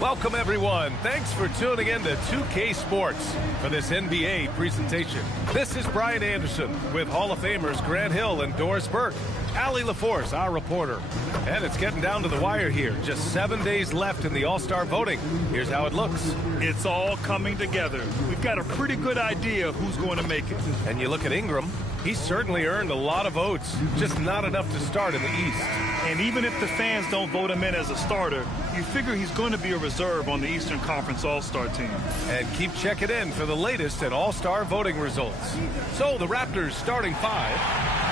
Welcome, everyone. Thanks for tuning in to 2K Sports for this NBA presentation. This is Brian Anderson with Hall of Famers Grant Hill and Doris Burke. Allie LaForce, our reporter. And it's getting down to the wire here. Just 7 days left in the All-Star voting. Here's how it looks. It's all coming together. We've got a pretty good idea of who's going to make it. And you look at Ingram, he's certainly earned a lot of votes, just not enough to start in the East. And even if the fans don't vote him in as a starter, you figure he's going to be a reserve on the Eastern Conference All-Star team. And keep checking in for the latest in All-Star voting results. So the Raptors starting five.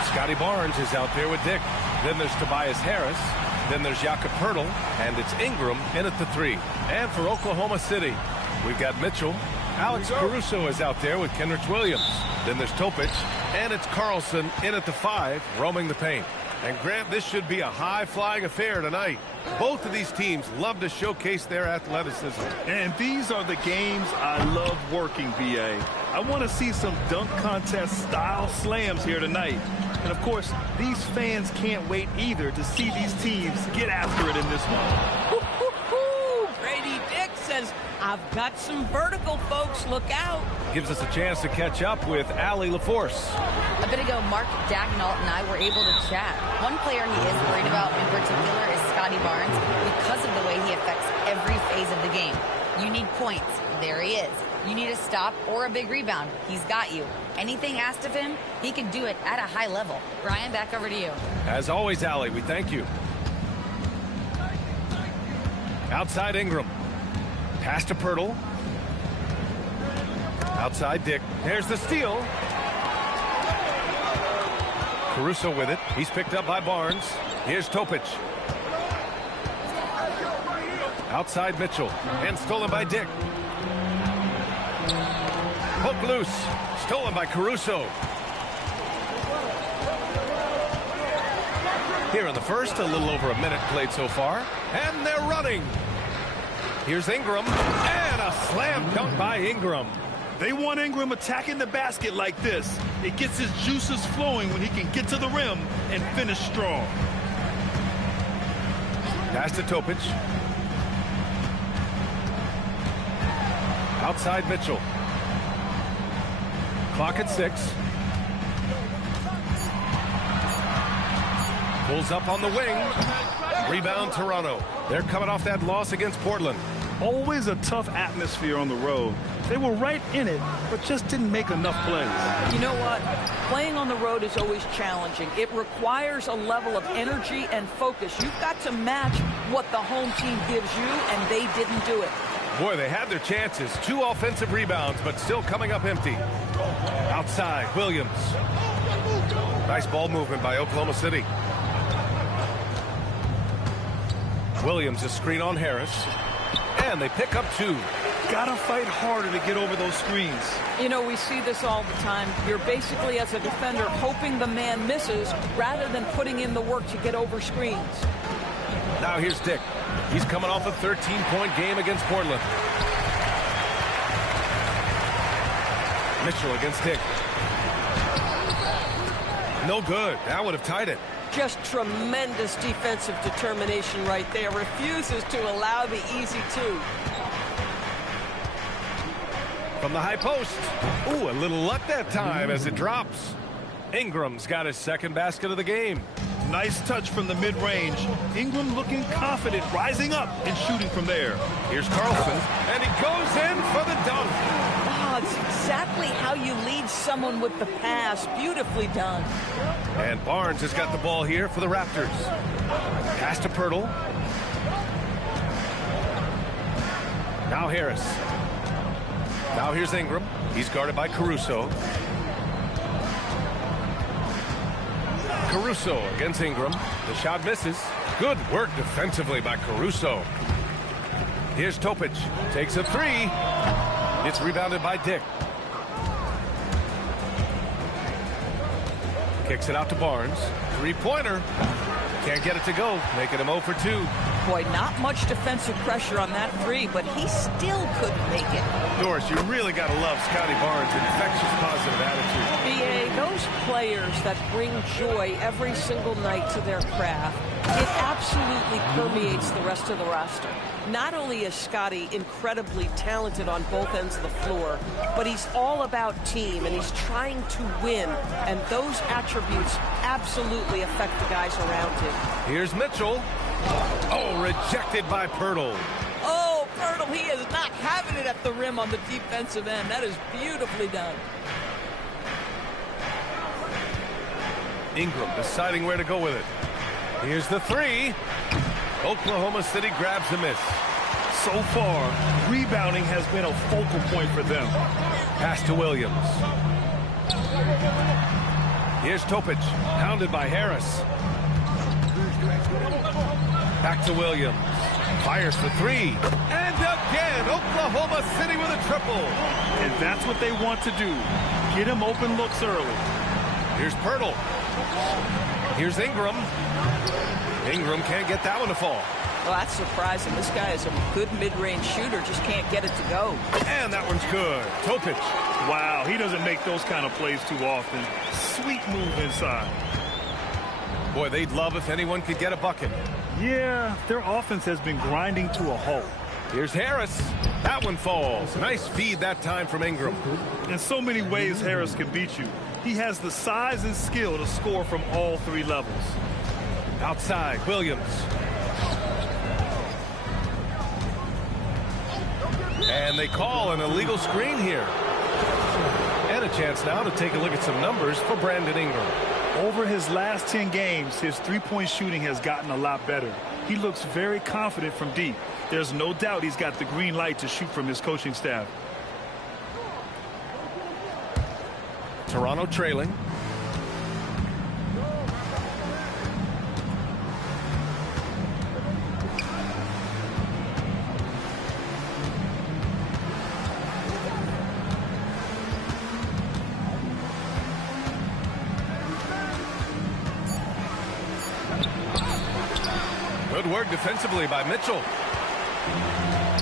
Scotty Barnes is out there with Dick. Then there's Tobias Harris. Then there's Jakob Poeltl. And it's Ingram in at the 3. And for Oklahoma City, we've got Mitchell. Alex Caruso is out there with Kenrich Williams. Then there's Topic. And it's Carlson in at the 5, roaming the paint. And Grant, this should be a high-flying affair tonight. Both of these teams love to showcase their athleticism. And these are the games I love working, BA. I want to see some dunk contest-style slams here tonight. And, of course, these fans can't wait either to see these teams get after it in this one. Grady Dick says, I've got some vertical, folks. Look out. Gives us a chance to catch up with Allie LaForce. A bit ago, Mark Dagnall and I were able to chat. One player he is worried about in particular is Scotty Barnes because of the way he affects every phase of the game. You need points. There he is. You need a stop or a big rebound. He's got you. Anything asked of him, he can do it at a high level. Brian, back over to you. As always, Allie, we thank you. Outside Ingram. Pass to Poeltl. Outside Dick. There's the steal. Caruso with it. He's picked up by Barnes. Here's Topic. Outside Mitchell. And stolen by Dick. Hook loose. Stolen by Caruso. Here in the first, a little over a minute played so far. And they're running. Here's Ingram. And a slam dunk by Ingram. They want Ingram attacking the basket like this. It gets his juices flowing when he can get to the rim and finish strong. Pass to Topic. Outside Mitchell. Clock at 6. Pulls up on the wing. Rebound Toronto. They're coming off that loss against Portland. Always a tough atmosphere on the road. They were right in it, but just didn't make enough plays. You know what? Playing on the road is always challenging. It requires a level of energy and focus. You've got to match what the home team gives you, and they didn't do it. Boy, they had their chances. 2 offensive rebounds, but still coming up empty. Outside, Williams. Nice ball movement by Oklahoma City. Williams, a screen on Harris. And they pick up 2. Gotta fight harder to get over those screens. You know, we see this all the time. You're basically, as a defender, hoping the man misses rather than putting in the work to get over screens. Now here's Dick. He's coming off a 13-point game against Portland. Mitchell against Dick. No good. That would have tied it. Just tremendous defensive determination right there. Refuses to allow the easy 2. From the high post. Ooh, a little luck that time as it drops. Ingram's got his second basket of the game. Nice touch from the mid-range. Ingram looking confident, rising up and shooting from there. Here's Carlson, and he goes in for the dunk. Oh, it's exactly how you lead someone with the pass. Beautifully done. And Barnes has got the ball here for the Raptors. Pass to Poeltl. Now Harris. Now here's Ingram. He's guarded by Caruso. Caruso against Ingram. The shot misses. Good work defensively by Caruso. Here's Topic. Takes a 3. It's rebounded by Dick. Kicks it out to Barnes. 3-pointer. Can't get it to go. Making him 0 for 2. Boy, not much defensive pressure on that three, but he still couldn't make it. Norris, you really got to love Scotty Barnes' infectious positive attitude. BA, those players that bring joy every single night to their craft, it absolutely permeates the rest of the roster. Not only is Scotty incredibly talented on both ends of the floor, but he's all about team, and he's trying to win, and those attributes absolutely affect the guys around him. Here's Mitchell. Oh, rejected by Pirtle. Oh, Pirtle, he is not having it at the rim on the defensive end. That is beautifully done. Ingram deciding where to go with it. Here's the three. Oklahoma City grabs a miss. So far, rebounding has been a focal point for them. Pass to Williams. Here's Topic, pounded by Harris. Back to Williams. Fires for three. And again, Oklahoma City with a triple. And that's what they want to do. Get him open looks early. Here's Pirtle. Here's Ingram. Ingram can't get that one to fall. Well, that's surprising. This guy is a good mid-range shooter, just can't get it to go. And that one's good. Topic. Wow, he doesn't make those kind of plays too often. Sweet move inside. Boy, they'd love if anyone could get a bucket. Yeah, their offense has been grinding to a halt. Here's Harris. That one falls. Nice feed that time from Ingram. In so many ways, Harris can beat you. He has the size and skill to score from all three levels. Outside, Williams. And they call an illegal screen here. And a chance now to take a look at some numbers for Brandon Ingram. Over his last 10 games, his three-point shooting has gotten a lot better. He looks very confident from deep. There's no doubt he's got the green light to shoot from his coaching staff. Toronto trailing. Good work defensively by Mitchell.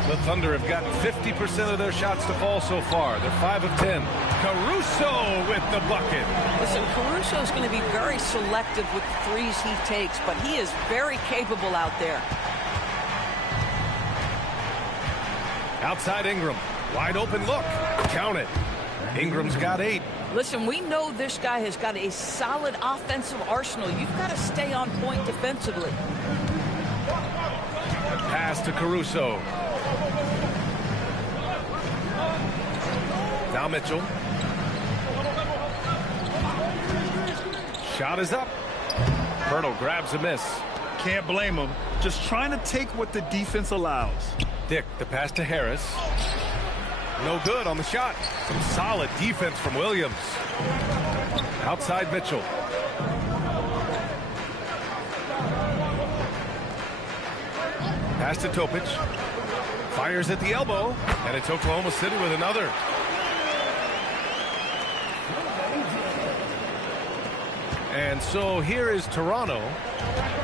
The Thunder have gotten 50% of their shots to fall so far. They're 5 of 10. Caruso with the bucket. Listen, Caruso is going to be very selective with the threes he takes, but he is very capable out there. Outside Ingram. Wide open look. Count it. Ingram's got 8. Listen, we know this guy has got a solid offensive arsenal. You've got to stay on point defensively. Pass to Caruso. Now Mitchell. Shot is up. Pirtle grabs a miss. Can't blame him. Just trying to take what the defense allows. Dick, the pass to Harris. No good on the shot. Some solid defense from Williams. Outside Mitchell. Pass to Topic. Fires at the elbow. And it's Oklahoma City with another. And so here is Toronto,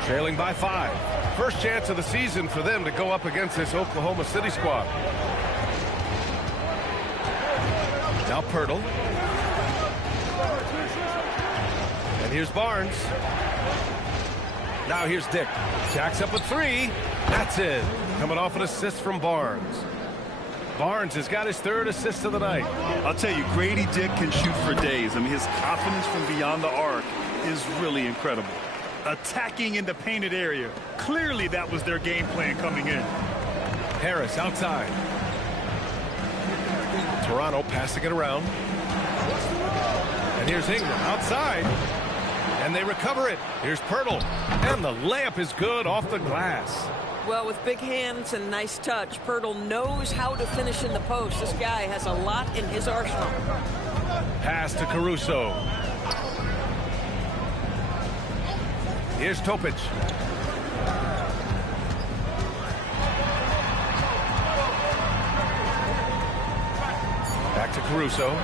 trailing by 5. First chance of the season for them to go up against this Oklahoma City squad. Now Pirtle. And here's Barnes. Now here's Dick. Jacks up a 3. That's it. Coming off an assist from Barnes. Barnes has got his 3rd assist of the night. I'll tell you, Grady Dick can shoot for days. I mean, his confidence from beyond the arc is really incredible. Attacking in the painted area. Clearly that was their game plan coming in. Harris outside. Toronto passing it around. And here's Ingram outside. And they recover it. Here's Pirtle. And the layup is good off the glass. Well, with big hands and nice touch, Pirtle knows how to finish in the post. This guy has a lot in his arsenal. Pass to Caruso. Here's Topic. Back to Caruso.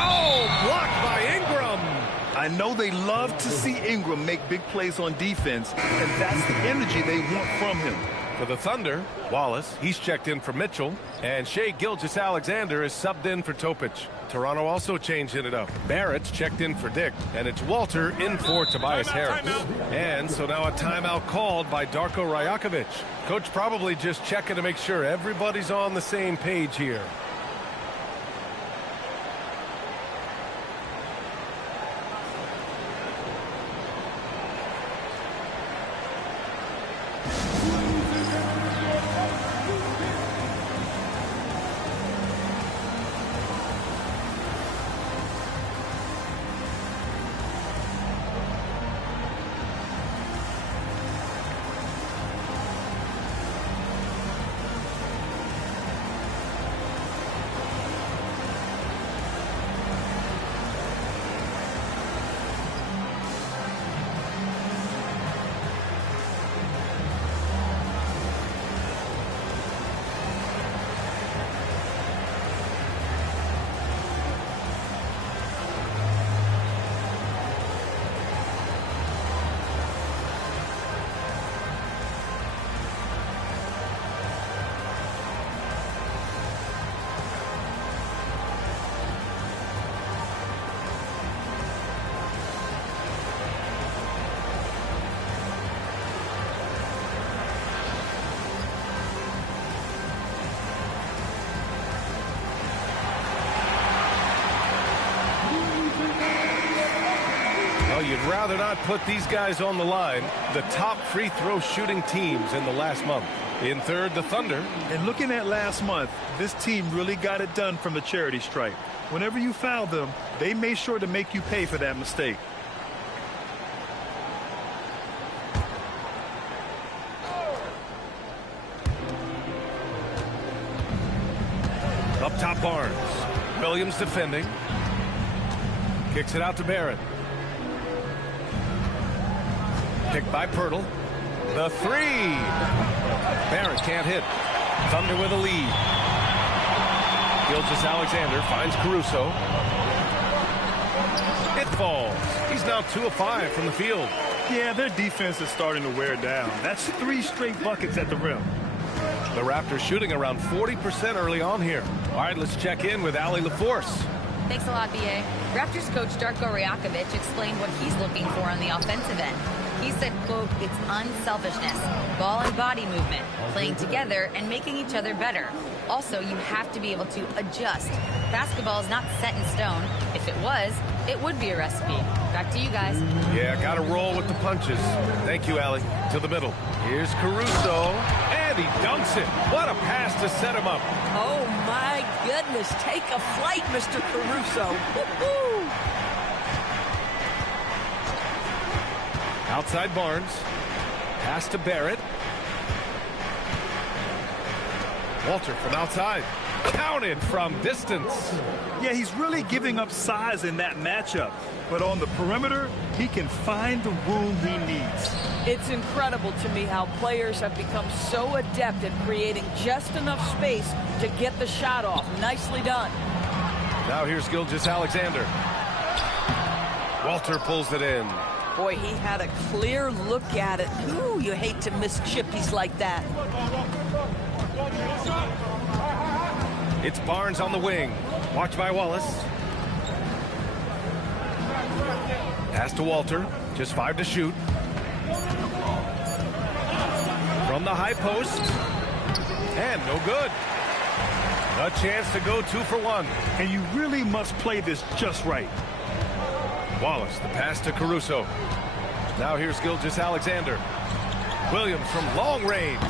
Oh, blocked by Ingram. I know they love to see Ingram make big plays on defense, and that's the energy they want from him. For the Thunder, Wallace, he's checked in for Mitchell, and Shai Gilgeous-Alexander is subbed in for Topic. Toronto also changing it up. Barrett's checked in for Dick, and it's Walter in for Tobias Harris. And so now a timeout called by Darko Rajakovic. Coach probably just checking to make sure everybody's on the same page here. You'd rather not put these guys on the line, the top free throw shooting teams in the last month. In third, the Thunder. And looking at last month, this team really got it done from the charity stripe. Whenever you fouled them, they made sure to make you pay for that mistake. Up top, Barnes. Williams defending. Kicks it out to Barrett. Picked by Pirtle. The three. Barrett can't hit. Thunder with a lead. Gilgeous-Alexander finds Caruso. It falls. He's now 2 of 5 from the field. Yeah, their defense is starting to wear down. That's 3 straight buckets at the rim. The Raptors shooting around 40% early on here. All right, let's check in with Allie LaForce. Thanks a lot, B.A. Raptors coach Darko Rajakovic explained what he's looking for on the offensive end. He said, quote, it's unselfishness, ball and body movement, playing together and making each other better. Also, you have to be able to adjust. Basketball is not set in stone. If it was, it would be a recipe. Back to you guys. Yeah, got to roll with the punches. Thank you, Allie. To the middle. Here's Caruso, and he dunks it. What a pass to set him up. Oh, my goodness. Take a flight, Mr. Caruso. Woo-hoo. Outside Barnes. Pass to Barrett. Walter from outside. Counted from distance. Yeah, he's really giving up size in that matchup. But on the perimeter, he can find the room he needs. It's incredible to me how players have become so adept at creating just enough space to get the shot off. Nicely done. Now here's Gilgeous-Alexander. Walter pulls it in. Boy, he had a clear look at it. Ooh, you hate to miss chippies like that. It's Barnes on the wing. Watch by Wallace. Pass to Walter. Just 5 to shoot. From the high post. And no good. A chance to go 2 for 1. And you really must play this just right. Wallace, the pass to Caruso. Now here's Gilgeous-Alexander. Williams from long range.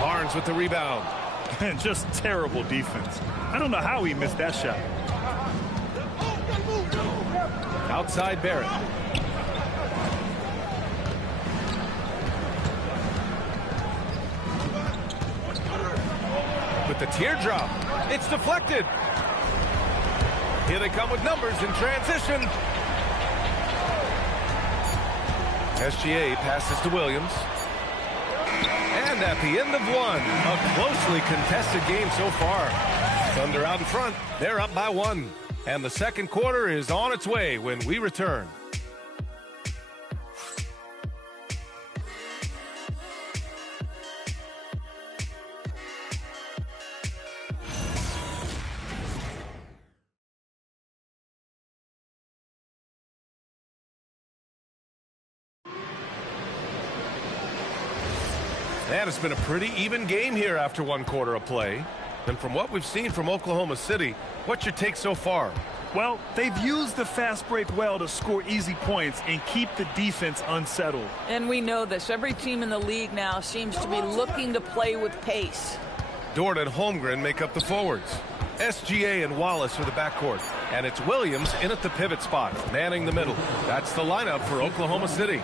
Barnes with the rebound. And just terrible defense. I don't know how he missed that shot. Outside Barrett. With the teardrop. It's deflected. Here they come with numbers in transition. SGA passes to Williams. And at the end of 1, a closely contested game so far. Thunder out in front. They're up by 1. And the second quarter is on its way when we return. And it's been a pretty even game here after one quarter of play. And from what we've seen from Oklahoma City, what's your take so far? Well, they've used the fast break well to score easy points and keep the defense unsettled. And we know this. Every team in the league now seems to be looking to play with pace. Dort and Holmgren make up the forwards. SGA and Wallace are the backcourt. And it's Williams in at the pivot spot, manning the middle. That's the lineup for Oklahoma City.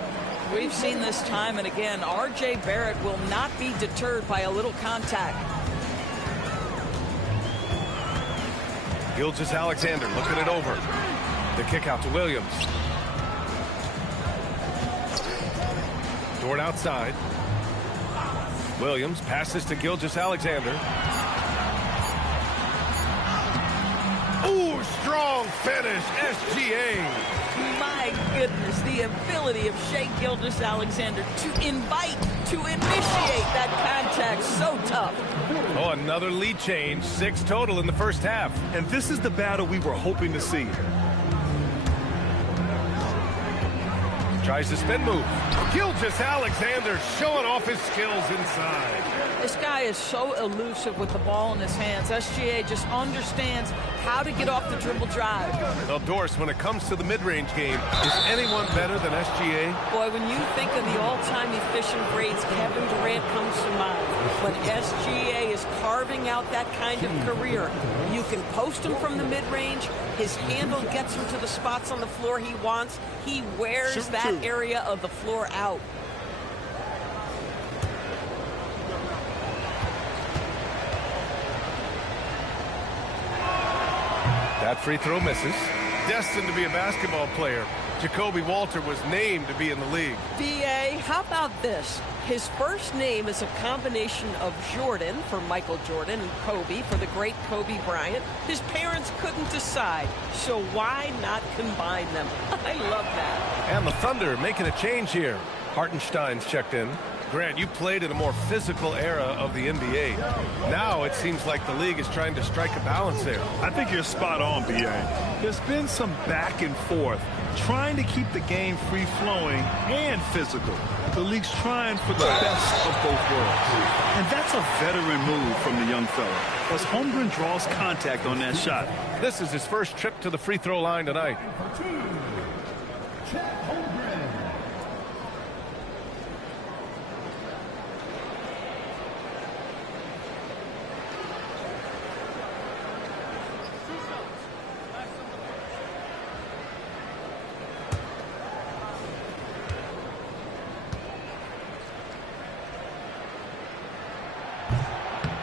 We've seen this time and again. R.J. Barrett will not be deterred by a little contact. Gilgeous-Alexander looking it over. The kick out to Williams. Dort outside. Williams passes to Gilgeous-Alexander. Ooh, strong finish, SGA. My goodness, the ability of Shai Gilgeous-Alexander to invite, to initiate that contact, so tough. Oh, another lead change, 6 total in the first half. And this is the battle we were hoping to see. Tries the spin move. Gilgeous-Alexander showing off his skills inside. This guy is so elusive with the ball in his hands. SGA just understands how to get off the dribble drive. Well, Doris, when it comes to the mid-range game, is anyone better than SGA? Boy, when you think of the all-time efficient grades, Kevin Durant comes to mind. But SGA is carving out that kind of career. You can post him from the mid-range. His handle gets him to the spots on the floor he wants. He wears that area of the floor out. That free throw misses. Destined to be a basketball player, Jacoby Walter was named to be in the league. B.A., how about this? His first name is a combination of Jordan for Michael Jordan and Kobe for the great Kobe Bryant. His parents couldn't decide, so why not combine them? I love that. And the Thunder making a change here. Hartenstein's checked in. Grant, you played in a more physical era of the NBA. Now it seems like the league is trying to strike a balance there. I think you're spot on, B.A. There's been some back and forth, trying to keep the game free-flowing and physical. The league's trying for the best of both worlds. And that's a veteran move from the young fella, as Holmgren draws contact on that shot. This is his first trip to the free throw line tonight.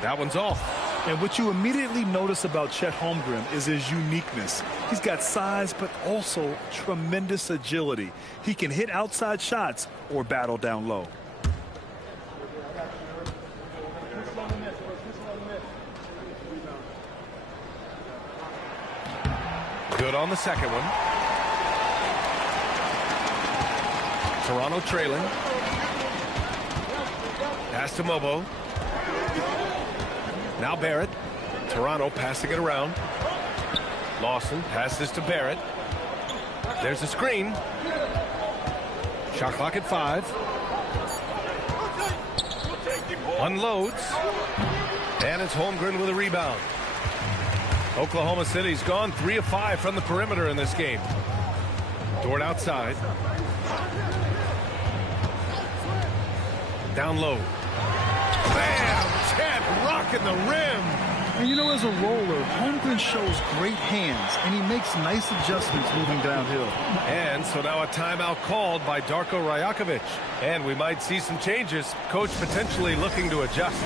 That one's off. And what you immediately notice about Chet Holmgren is his uniqueness. He's got size, but also tremendous agility. He can hit outside shots or battle down low. Good on the second one. Toronto trailing. Pass to Mobo. Now Barrett. Toronto passing it around. Lawson passes to Barrett. There's a screen. Shot clock at 5. Unloads. And it's Holmgren with a rebound. Oklahoma City's gone 3 of 5 from the perimeter in this game. Dort outside. Down low. Bam! Chet rocking the rim. And you know, as a roller, Holmgren shows great hands, and he makes nice adjustments moving downhill. And so now a timeout called by Darko Rajakovic. And we might see some changes. Coach potentially looking to adjust.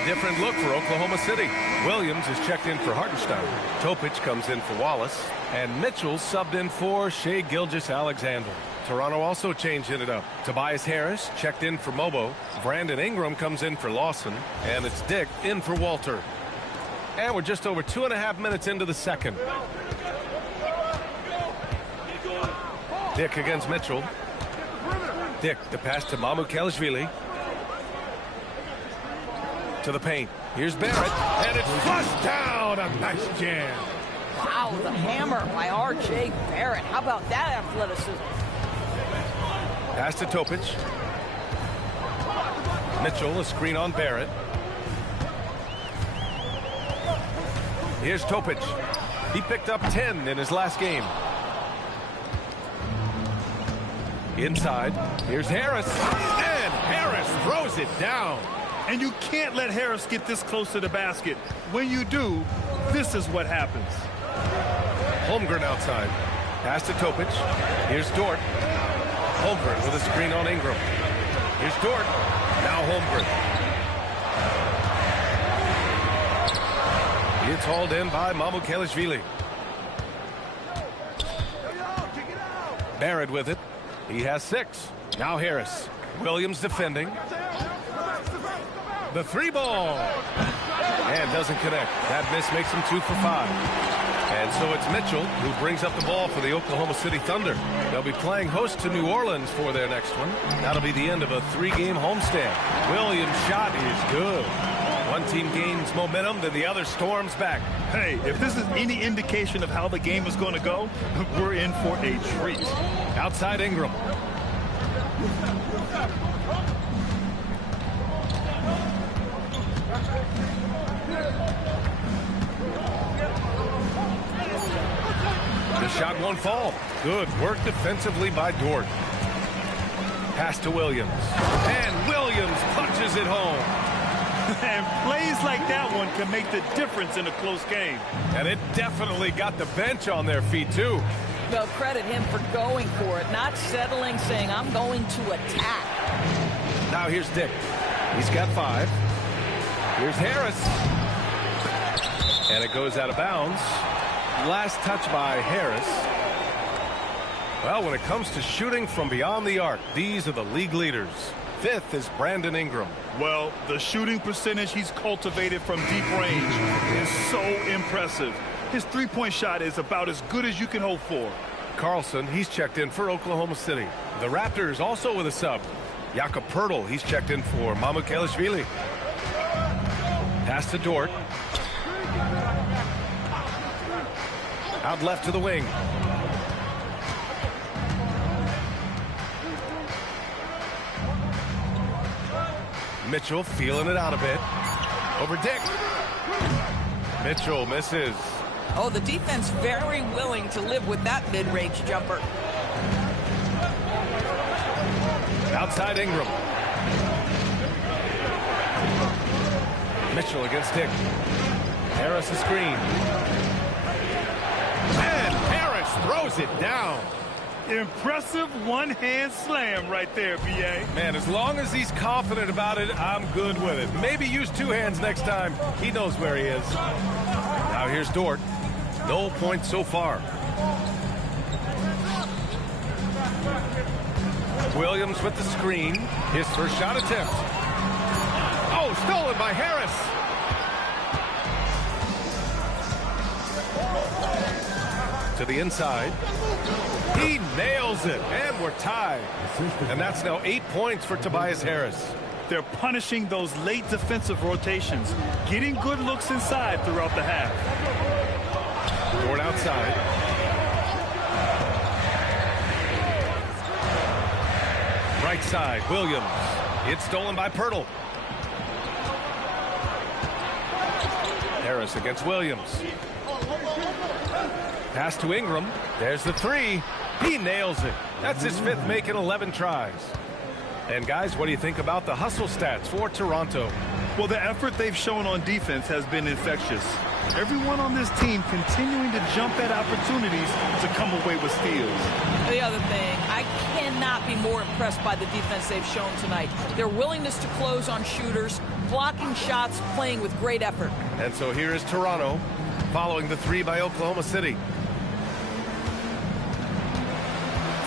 A different look for Oklahoma City. Williams is checked in for Hartenstein. Topic comes in for Wallace. And Mitchell subbed in for Shai Gilgeous-Alexander. Toronto also changing it up. Tobias Harris checked in for Mobo. Brandon Ingram comes in for Lawson. And it's Dick in for Walter. And we're just over 2.5 minutes into the second. Dick against Mitchell. Dick, the pass to Mamukelashvili. To the paint. Here's Barrett. And it's flushed down. A nice jam. Wow, the hammer by R.J. Barrett. How about that athleticism? Pass to Topic. Mitchell, a screen on Barrett. Here's Topic. He picked up 10 in his last game. Inside. Here's Harris. And Harris throws it down. And you can't let Harris get this close to the basket. When you do, this is what happens. Holmgren outside. Pass to Topic. Here's Dort. Holmgren with a screen on Ingram. Here's Dort. Now Holmgren. It's hauled in by Mamukelashvili. Barrett with it. He has 6. Now Harris. Williams defending. The 3 ball. And doesn't connect. That miss makes him 2 for 5. And so it's Mitchell who brings up the ball for the Oklahoma City Thunder. They'll be playing host to New Orleans for their next one. That'll be the end of a 3-game homestand. Williams' shot is good. One team gains momentum, then the other storms back. Hey, if this is any indication of how the game is going to go, we're in for a treat. Outside Ingram. The shot won't fall. Good work defensively by Dort. Pass to Williams. And Williams punches it home. And plays like that one can make the difference in a close game. And it definitely got the bench on their feet, too. Well, credit him for going for it, not settling, saying, I'm going to attack. Now here's Dick. He's got 5. Here's Harris. And it goes out of bounds. Last touch by Harris. Well, when it comes to shooting from beyond the arc, these are the league leaders. 5th is Brandon Ingram. Well, the shooting percentage he's cultivated from deep range is so impressive. His three-point shot is about as good as you can hope for. Carlson, he's checked in for Oklahoma City. The Raptors also with a sub. Jakob Poeltl, he's checked in for Mamukelashvili. Pass to Dort. Out left to the wing. Mitchell feeling it out a bit. Over Dick. Mitchell misses. Oh, the defense very willing to live with that mid-range jumper. Outside Ingram. Mitchell against Dick. Harris a screen. And Harris throws it down. Impressive one-hand slam right there, B.A. Man, as long as he's confident about it, I'm good with it. Maybe use 2 hands next time. He knows where he is. Now here's Dort. No points so far. Williams with the screen. His first shot attempt. Oh, stolen by Harris. To the inside. He nails it, and we're tied. And that's now 8 points for Tobias Harris. They're punishing those late defensive rotations, getting good looks inside throughout the half. Dort outside. Right side, Williams. It's stolen by Poeltl. Harris against Williams. Pass to Ingram. There's the 3. He nails it. That's his 5th make in 11 tries. And guys, what do you think about the hustle stats for Toronto? Well, the effort they've shown on defense has been infectious. Everyone on this team continuing to jump at opportunities to come away with steals. The other thing, I cannot be more impressed by the defense they've shown tonight. Their willingness to close on shooters, blocking shots, playing with great effort. And so here is Toronto, following the 3 by Oklahoma City.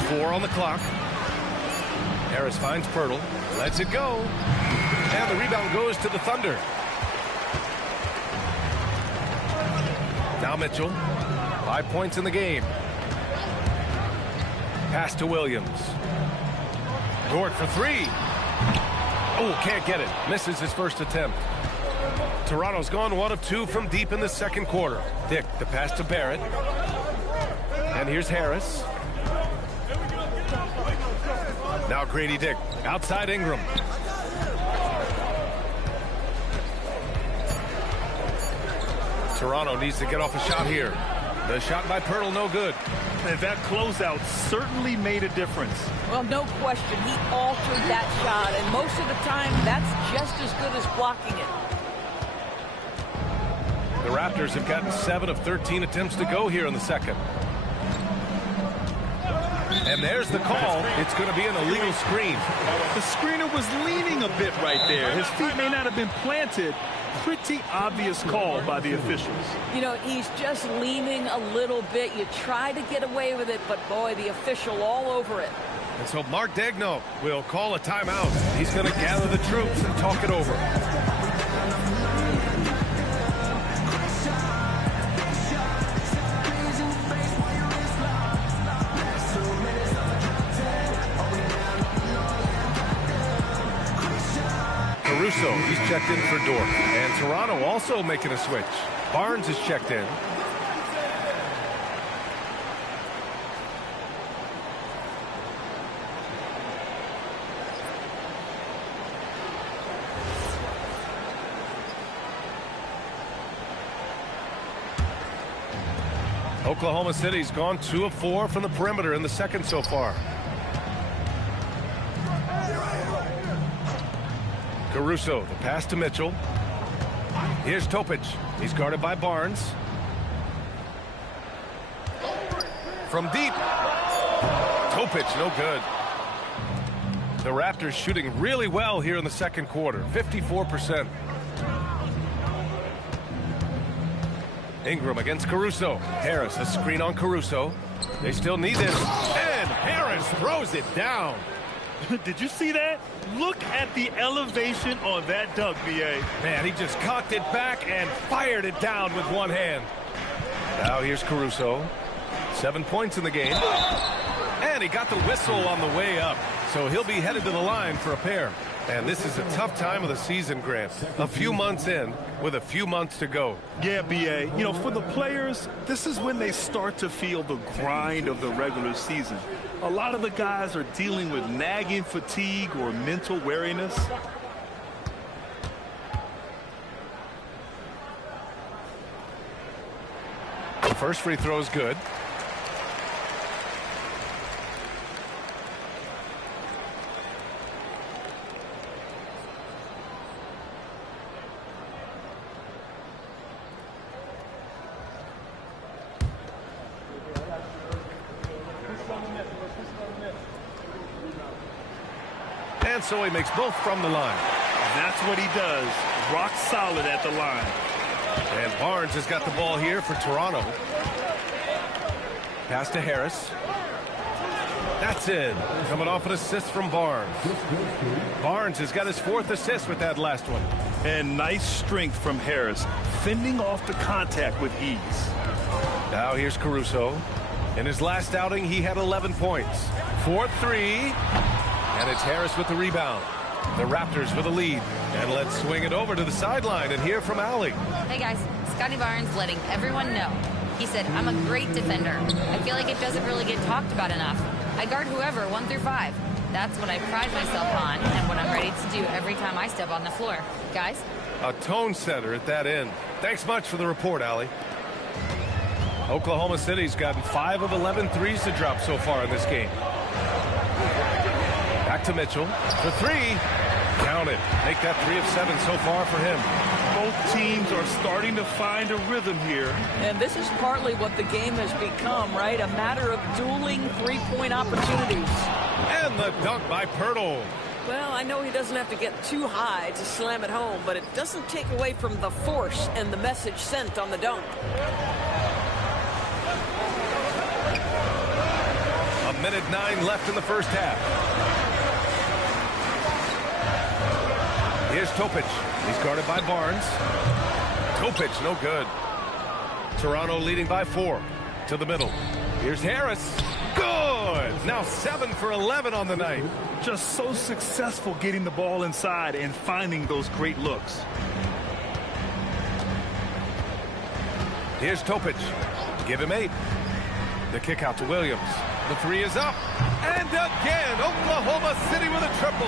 4 on the clock. Harris finds Pirtle, lets it go, and the rebound goes to the Thunder. Now Mitchell, 5 points in the game. Pass to Williams. Dort for 3. Oh, can't get it. Misses his first attempt. Toronto's gone 1 of 2 from deep in the second quarter. Dick, the pass to Barrett. And here's Harris. Now Grady Dick, outside Ingram. Toronto needs to get off a shot here. The shot by Pirtle, no good. And that closeout certainly made a difference. Well, no question. He altered that shot, and most of the time, that's just as good as blocking it. The Raptors have gotten 7 of 13 attempts to go here in the second. And there's the call. It's going to be an illegal screen. The screener was leaning a bit right there. His feet may not have been planted. Pretty obvious call by the officials. You know, he's just leaning a little bit. You try to get away with it, but boy, the official all over it. And so Mark Daigneault will call a timeout. He's going to gather the troops and talk it over. Caruso, he's checked in for Dort. And Toronto also making a switch. Barnes is checked in. Oklahoma City's gone 2 of 4 from the perimeter in the second so far. Caruso, the pass to Mitchell. Here's Topic. He's guarded by Barnes. From deep. Topic, no good. The Raptors shooting really well here in the second quarter, 54%. Ingram against Caruso. Harris, a screen on Caruso. They still need this. And Harris throws it down. Did you see that? Look at the elevation on that dunk, B.A. Man, he just cocked it back and fired it down with one hand. Now here's Caruso. 7 points in the game. And he got the whistle on the way up. So he'll be headed to the line for a pair. And this is a tough time of the season, Grant. A few months in with a few months to go. Yeah, B.A. You know, for the players, this is when they start to feel the grind of the regular season. A lot of the guys are dealing with nagging fatigue or mental weariness. The first free throw is good. And so he makes both from the line. That's what he does. Rock solid at the line. And Barnes has got the ball here for Toronto. Pass to Harris. That's it. Coming off an assist from Barnes. Barnes has got his 4th assist with that last one. And nice strength from Harris, fending off the contact with ease. Now here's Caruso. In his last outing, he had 11 points. 4-3. And it's Harris with the rebound. The Raptors with a lead. And let's swing it over to the sideline and hear from Allie. Hey guys, Scotty Barnes letting everyone know. He said, I'm a great defender. I feel like it doesn't really get talked about enough. I guard whoever, 1 through 5. That's what I pride myself on and what I'm ready to do every time I step on the floor. Guys? A tone setter at that end. Thanks much for the report, Allie. Oklahoma City's gotten 5 of 11 threes to drop so far in this game. Back to Mitchell for 3. Count it. Make that 3 of 7 so far for him. Both teams are starting to find a rhythm here. And this is partly what the game has become, right? A matter of dueling three-point opportunities. And the dunk by Pirtle. Well, I know he doesn't have to get too high to slam it home, but it doesn't take away from the force and the message sent on the dunk. A minute 9 left in the first half. Here's Topic. He's guarded by Barnes. Topic, no good. Toronto leading by 4 to the middle. Here's Harris. Good! Now 7 for 11 on the night. Just so successful getting the ball inside and finding those great looks. Here's Topic. Give him 8. The kick out to Williams. The 3 is up. And again, Oklahoma City with a triple.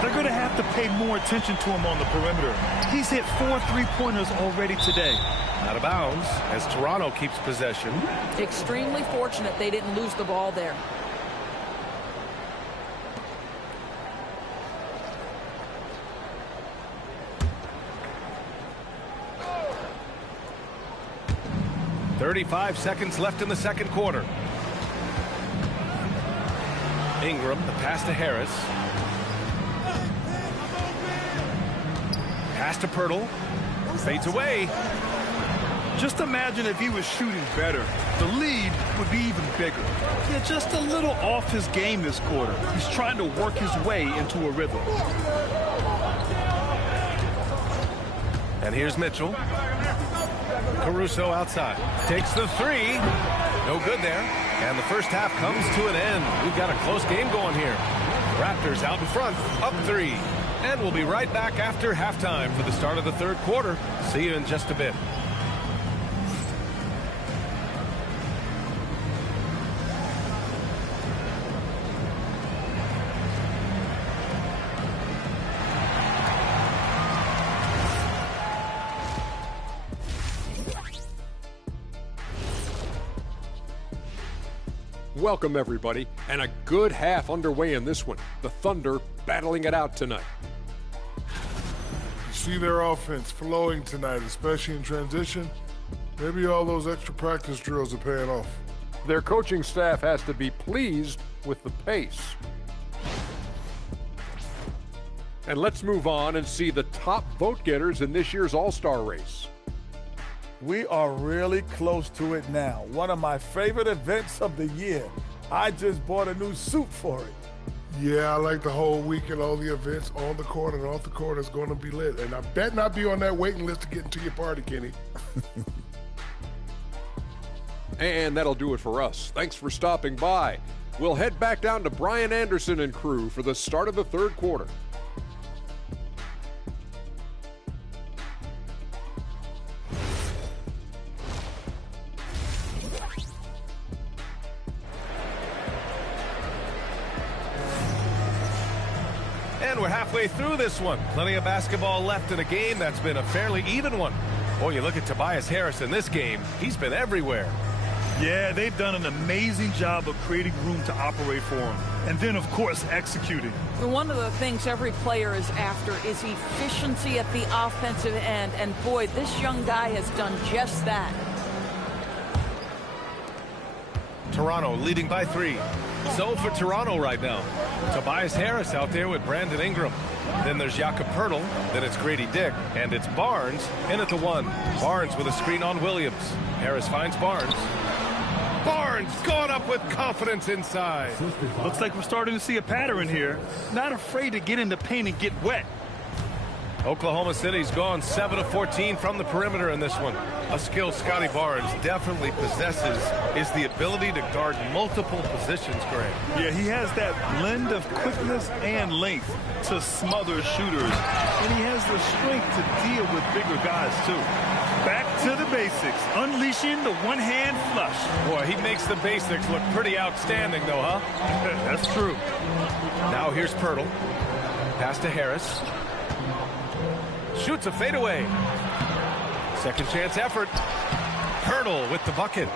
They're going to have to pay more attention to him on the perimeter. He's hit 4 3-pointers already today. Out of bounds as Toronto keeps possession. Extremely fortunate they didn't lose the ball there. .35 seconds left in the second quarter. Ingram, the pass to Harris. Pass to Pirtle. Fades away. Just imagine if he was shooting better. The lead would be even bigger. Yeah, just a little off his game this quarter. He's trying to work his way into a rhythm. And here's Mitchell. Caruso outside. Takes the 3. No good there. And the first half comes to an end. We've got a close game going here. Raptors out in front, up 3. And we'll be right back after halftime for the start of the third quarter. See you in just a bit. Welcome, everybody, and a good half underway in this one. The Thunder battling it out tonight. You see their offense flowing tonight, especially in transition. Maybe all those extra practice drills are paying off. Their coaching staff has to be pleased with the pace. And let's move on and see the top vote getters in this year's All-Star race. We are really close to it now. One of my favorite events of the year. I just bought a new suit for it. Yeah, I like the whole week and all the events on the court and off the court is going to be lit. And I bet not be on that waiting list to get into your party, Kenny. And that'll do it for us. Thanks for stopping by. We'll head back down to Brian Anderson and crew for the start of the third quarter. And we're halfway through this one. Plenty of basketball left in a game that's been a fairly even one. Boy, you look at Tobias Harris in this game. He's been everywhere. Yeah, they've done an amazing job of creating room to operate for him. And then, of course, executing. One of the things every player is after is efficiency at the offensive end. And boy, this young guy has done just that. Toronto leading by 3. So for Toronto right now, Tobias Harris out there with Brandon Ingram. Then there's Jakob Pirtle. Then it's Grady Dick. And it's Barnes in at the 1. Barnes with a screen on Williams. Harris finds Barnes. Barnes going up with confidence inside. Looks like we're starting to see a pattern here. Not afraid to get in the paint and get wet. Oklahoma City's gone 7 of 14 from the perimeter in this one. A skill Scotty Barnes definitely possesses is the ability to guard multiple positions, Greg. Yeah, he has that blend of quickness and length to smother shooters. And he has the strength to deal with bigger guys, too. Back to the basics, unleashing the one-hand flush. Boy, he makes the basics look pretty outstanding, though, huh? That's true. Now here's Pirtle. Pass to Harris. Shoots a fadeaway. Second chance effort. Pirtle with the bucket.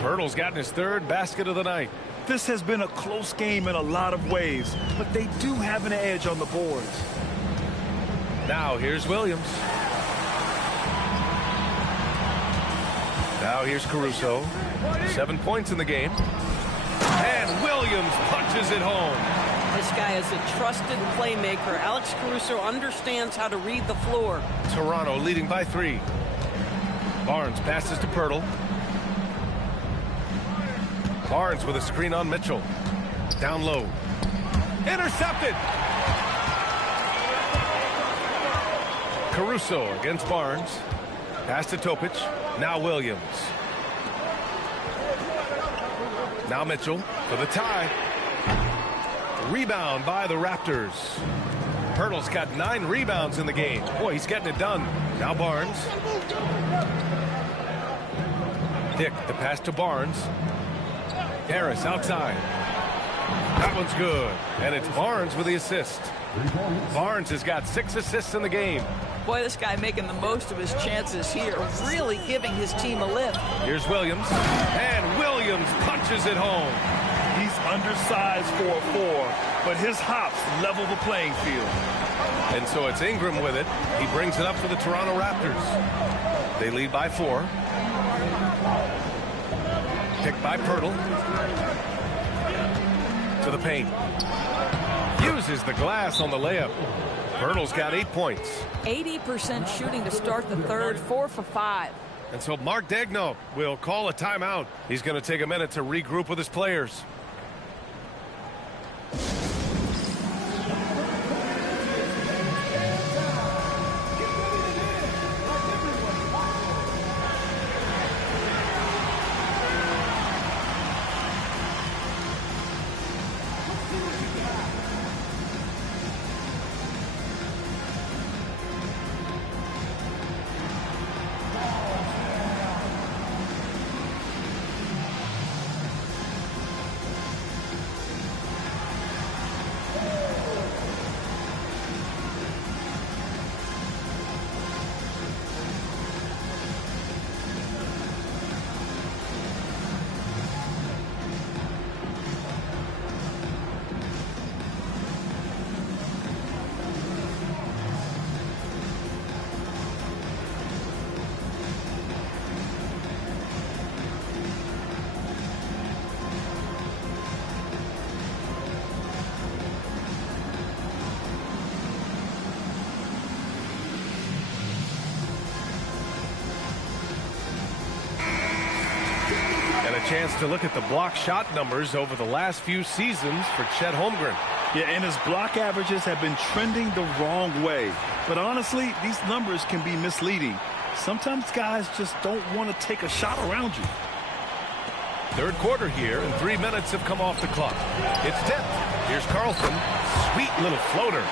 Pirtle's gotten his third basket of the night. This has been a close game in a lot of ways, but they do have an edge on the boards. Now here's Williams. Now here's Caruso. 7 points in the game. And Williams punches it home. This guy is a trusted playmaker. Alex Caruso understands how to read the floor. Toronto leading by 3. Barnes passes to Pirtle. Barnes with a screen on Mitchell. Down low. Intercepted! Caruso against Barnes. Pass to Topic. Now Williams. Now Mitchell for the tie. Rebound by the Raptors. Pirtle's got 9 rebounds in the game. Boy, he's getting it done. Now Barnes. Dick, the pass to Barnes. Harris outside. That one's good. And it's Barnes with the assist. Barnes has got 6 assists in the game. Boy, this guy making the most of his chances here, really giving his team a lift. Here's Williams. And Williams punches it home. He's undersized for a 4, but his hops level the playing field. And so it's Ingram with it. He brings it up for the Toronto Raptors. They lead by 4. Picked by Pirtle. To the paint. Uses the glass on the layup. Pirtle's got 8 points. 80% shooting to start the third, 4 for 5. And so Mark Daigneault will call a timeout. He's going to take a minute to regroup with his players. Chance to look at the block shot numbers over the last few seasons for Chet Holmgren. Yeah, and his block averages have been trending the wrong way. But honestly, these numbers can be misleading. Sometimes guys just don't want to take a shot around you. Third quarter here, and 3 minutes have come off the clock. It's tipped. Here's Carlson. Sweet little floater.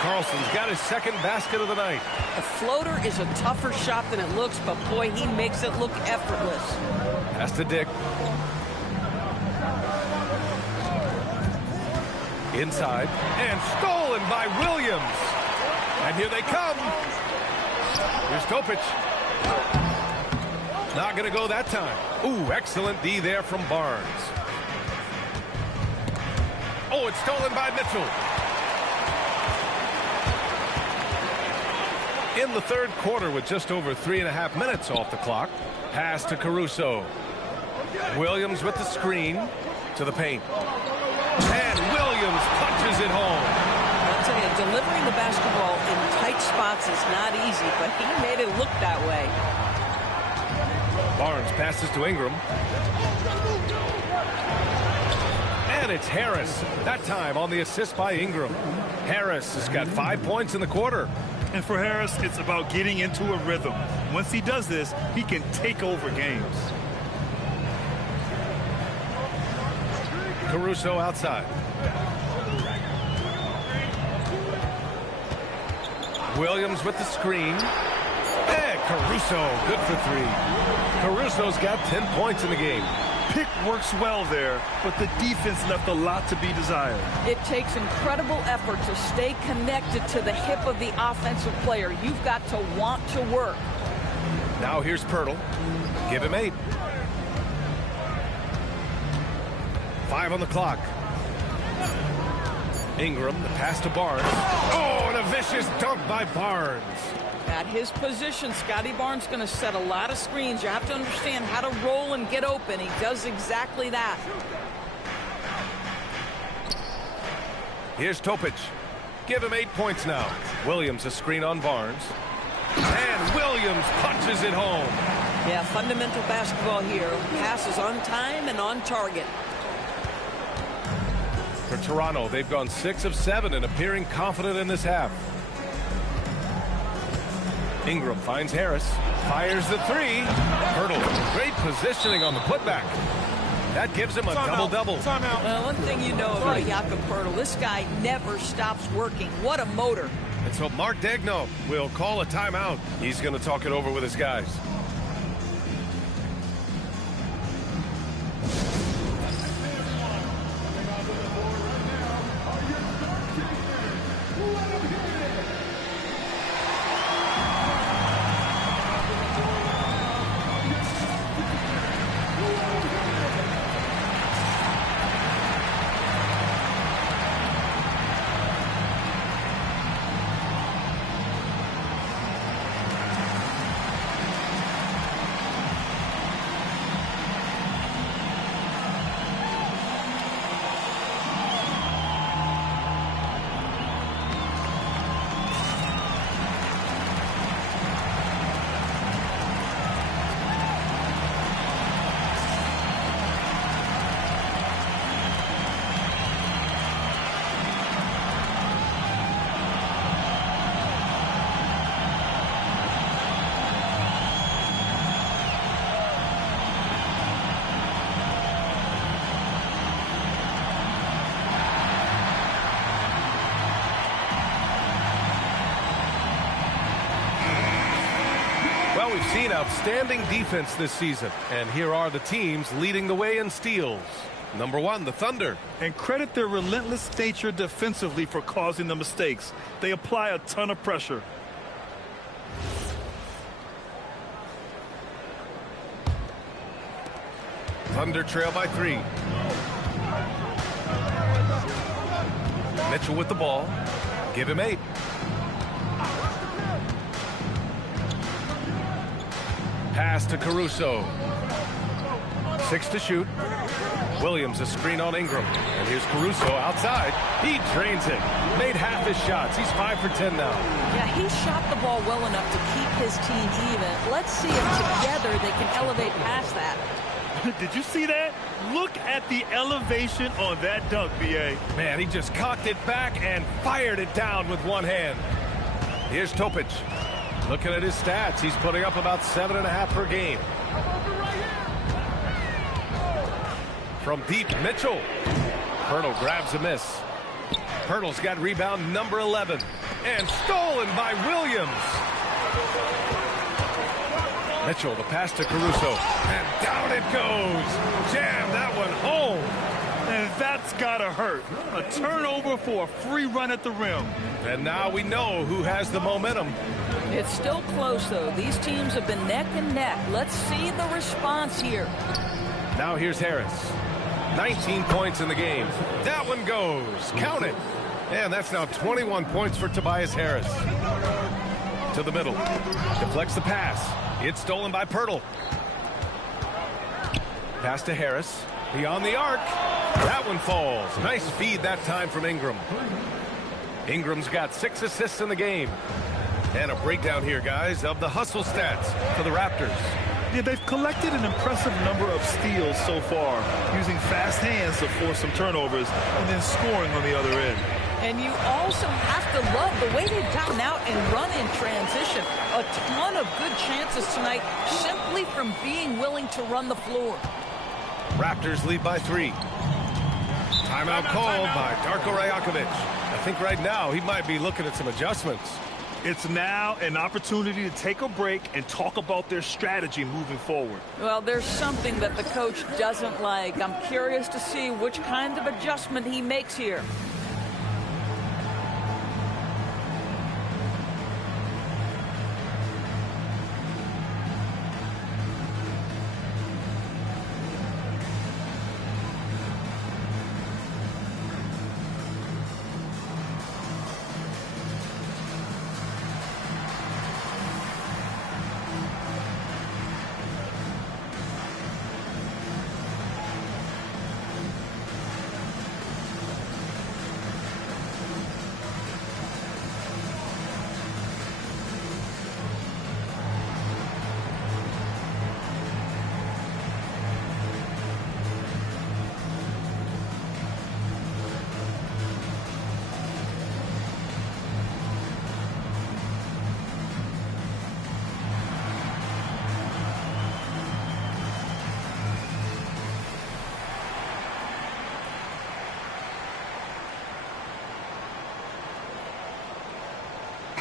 Carlson's got his second basket of the night. The floater is a tougher shot than it looks, but boy, he makes it look effortless. Pass to Dick. Inside. And stolen by Williams. And here they come. Here's Topic. Not going to go that time. Ooh, excellent D there from Barnes. Oh, it's stolen by Mitchell. In the third quarter with just over 3.5 minutes off the clock. Pass to Caruso. Williams with the screen to the paint. And Williams punches it home. I'll tell you, delivering the basketball in tight spots is not easy, but he made it look that way. Barnes passes to Ingram. And it's Harris. That time on the assist by Ingram. Harris has got 5 points in the quarter. And for Harris, it's about getting into a rhythm. Once he does this, he can take over games. Caruso outside. Williams with the screen. And Caruso, good for 3. Caruso's got 10 points in the game. Pick works well there, but the defense left a lot to be desired. It takes incredible effort to stay connected to the hip of the offensive player. You've got to want to work. Now here's Pirtle. Give him 8. 5 on the clock. Ingram, the pass to Barnes. Oh, and a vicious dunk by Barnes. At his position, Scotty Barnes going to set a lot of screens. You have to understand how to roll and get open. He does exactly that. Here's Topic. Give him 8 points now. Williams a screen on Barnes. And Williams punches it home. Yeah, fundamental basketball here. Passes on time and on target. For Toronto, they've gone 6 of 7 and appearing confident in this half. Ingram finds Harris. Fires the 3. Hurdle. Great positioning on the putback. That gives him a double-double. One thing you know about Jakob Poeltl, this guy never stops working. What a motor. And so Mark Daigneault will call a timeout. He's going to talk it over with his guys. Well, we've seen outstanding defense this season, and here are the teams leading the way in steals. Number 1, the Thunder. And credit their relentless nature defensively for causing the mistakes. They apply a ton of pressure. Thunder trail by 3. Mitchell with the ball. Give him 8. Pass to Caruso. 6 to shoot. Williams a screen on Ingram. And here's Caruso outside. He drains it. Made half his shots. He's 5 for 10 now. Yeah, he shot the ball well enough to keep his team even. Let's see if together they can elevate past that. Did you see that? Look at the elevation on that dunk, B.A. Man, he just cocked it back and fired it down with one hand. Here's Topic. Looking at his stats, he's putting up about 7.5 per game. From deep, Mitchell. Poeltl grabs a miss. Poeltl's got rebound number 11. And stolen by Williams. Mitchell, the pass to Caruso. And down it goes. Jam that one home. And that's gotta hurt. A turnover for a free run at the rim. And now we know who has the momentum. It's still close, though. These teams have been neck and neck. Let's see the response here. Now here's Harris. 19 points in the game. That one goes. Count it. And that's now 21 points for Tobias Harris. To the middle. Deflects the pass. It's stolen by Poeltl. Pass to Harris. Beyond the arc. That one falls. Nice feed that time from Ingram. Ingram's got 6 assists in the game. And a breakdown here, guys, of the hustle stats for the Raptors. Yeah, they've collected an impressive number of steals so far, using fast hands to force some turnovers and then scoring on the other end. And you also have to love the way they've gotten out and run in transition. A ton of good chances tonight simply from being willing to run the floor. Raptors lead by 3. Timeout called by Darko Rajakovic. I think right now he might be looking at some adjustments. It's now an opportunity to take a break and talk about their strategy moving forward. Well, there's something that the coach doesn't like. I'm curious to see which kind of adjustment he makes here.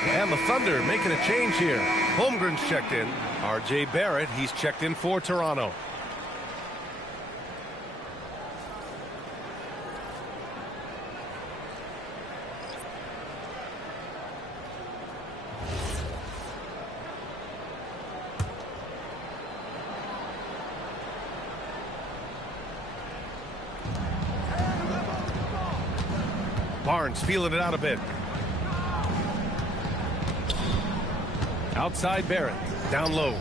And the Thunder making a change here. Holmgren's checked in. R.J. Barrett, he's checked in for Toronto. Barnes feeling it out a bit. Outside Barrett. Down low.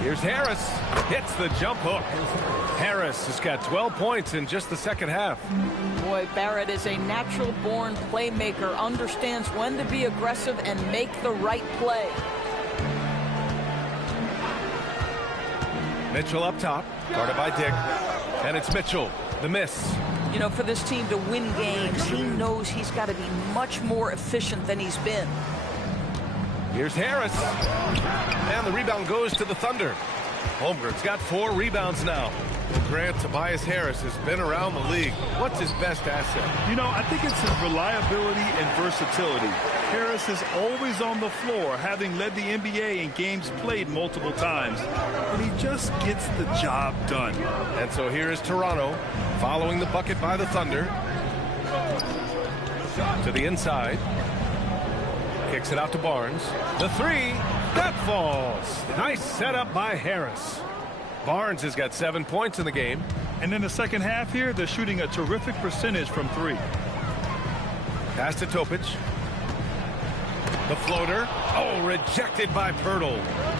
Here's Harris. Hits the jump hook. Harris has got 12 points in just the second half. Boy, Barrett is a natural-born playmaker, understands when to be aggressive and make the right play. Mitchell up top, guarded by Dick. And it's Mitchell. The miss. You know, for this team to win games, he knows he's got to be much more efficient than he's been. Here's Harris. And the rebound goes to the Thunder. Holmgren's got 4 rebounds now. Grant, Tobias Harris has been around the league. What's his best asset? You know, I think it's his reliability and versatility. Harris is always on the floor, having led the NBA in games played multiple times. And he just gets the job done. And so here is Toronto, following the bucket by the Thunder. To the inside. Kicks it out to Barnes. The 3, that falls. Nice setup by Harris. Barnes has got 7 points in the game. And in the second half here, they're shooting a terrific percentage from 3. Pass to Topic. The floater. Oh, rejected by Poeltl.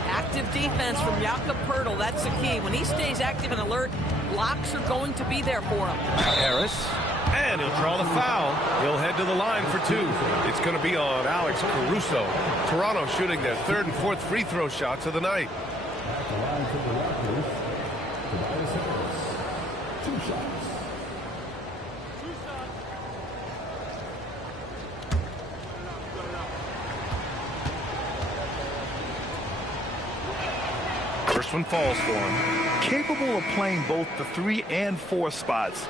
Active defense from Jakob Poeltl, that's the key. When he stays active and alert, blocks are going to be there for him. Harris. And he'll draw the foul. He'll head to the line for 2. It's going to be on Alex Caruso. Toronto shooting their 3rd and 4th free throw shots of the night. At the line for the Raptors, Tobias Harris. 2 shots. First one falls for him. Capable of playing both the 3 and 4 spots,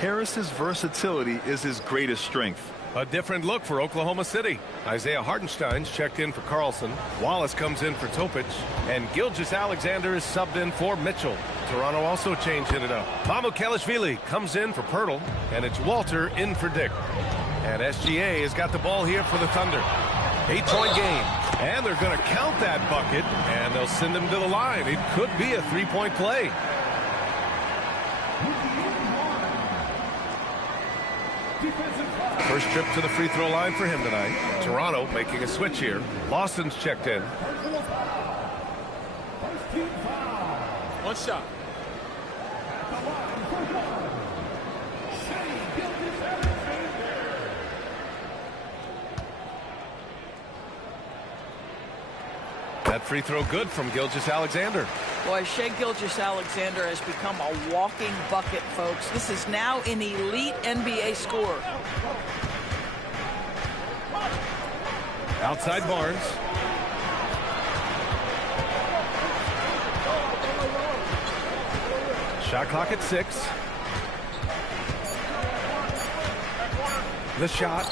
Harris's versatility is his greatest strength. A different look for Oklahoma City. Isaiah Hartenstein's checked in for Carlson. Wallace comes in for Topic. And Gilgeous-Alexander is subbed in for Mitchell. Toronto also changing it up. Mamukelashvili comes in for Poeltl. And it's Walter in for Dick. And SGA has got the ball here for the Thunder. 8-point game. And they're going to count that bucket. And they'll send him to the line. It could be a 3-point play. First trip to the free throw line for him tonight. Toronto making a switch here. Lawson's checked in. 1 shot. That free throw good from Gilgeous-Alexander. Boy, Shai Gilgeous-Alexander has become a walking bucket, folks. This is now an elite NBA scorer. Outside Barnes. Shot clock at 6. The shot.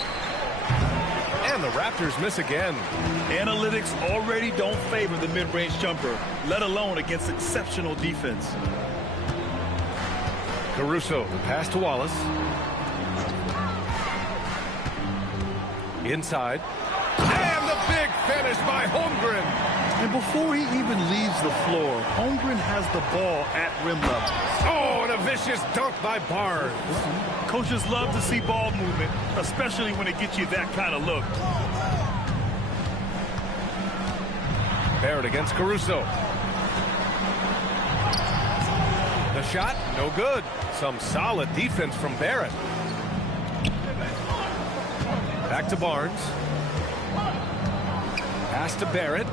And the Raptors miss again. Analytics already don't favor the mid-range jumper, let alone against exceptional defense. Caruso, the pass to Wallace. Inside. And the big finish by Holmgren. And before he even leaves the floor, Holmgren has the ball at rim level. Oh, and a vicious dunk by Barnes. Coaches love to see ball movement, especially when it gets you that kind of look. Barrett against Caruso. The shot, no good. Some solid defense from Barrett. Back to Barnes. Pass to Barrett.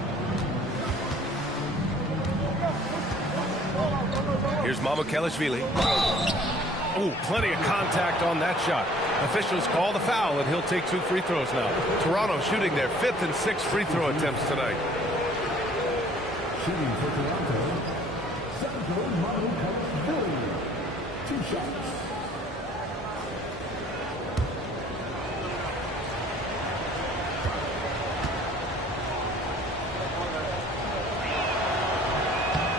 Here's Mamukelashvili. Oh, plenty of contact on that shot. Officials call the foul, and he'll take 2 free throws now. Toronto shooting their 5th and 6th free throw attempts tonight. Shooting for Toronto, Mamukelashvili. 2 shots.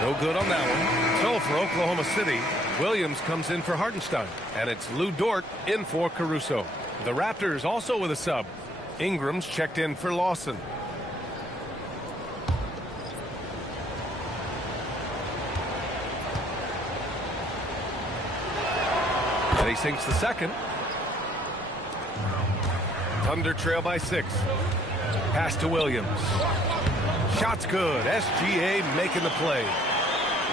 No good on that one. So for Oklahoma City, Williams comes in for Hartenstein, and it's Lou Dort in for Caruso. The Raptors also with a sub. Ingram's checked in for Lawson. And he sinks the second. Thunder trail by 6. Pass to Williams. Shot's good. SGA making the play.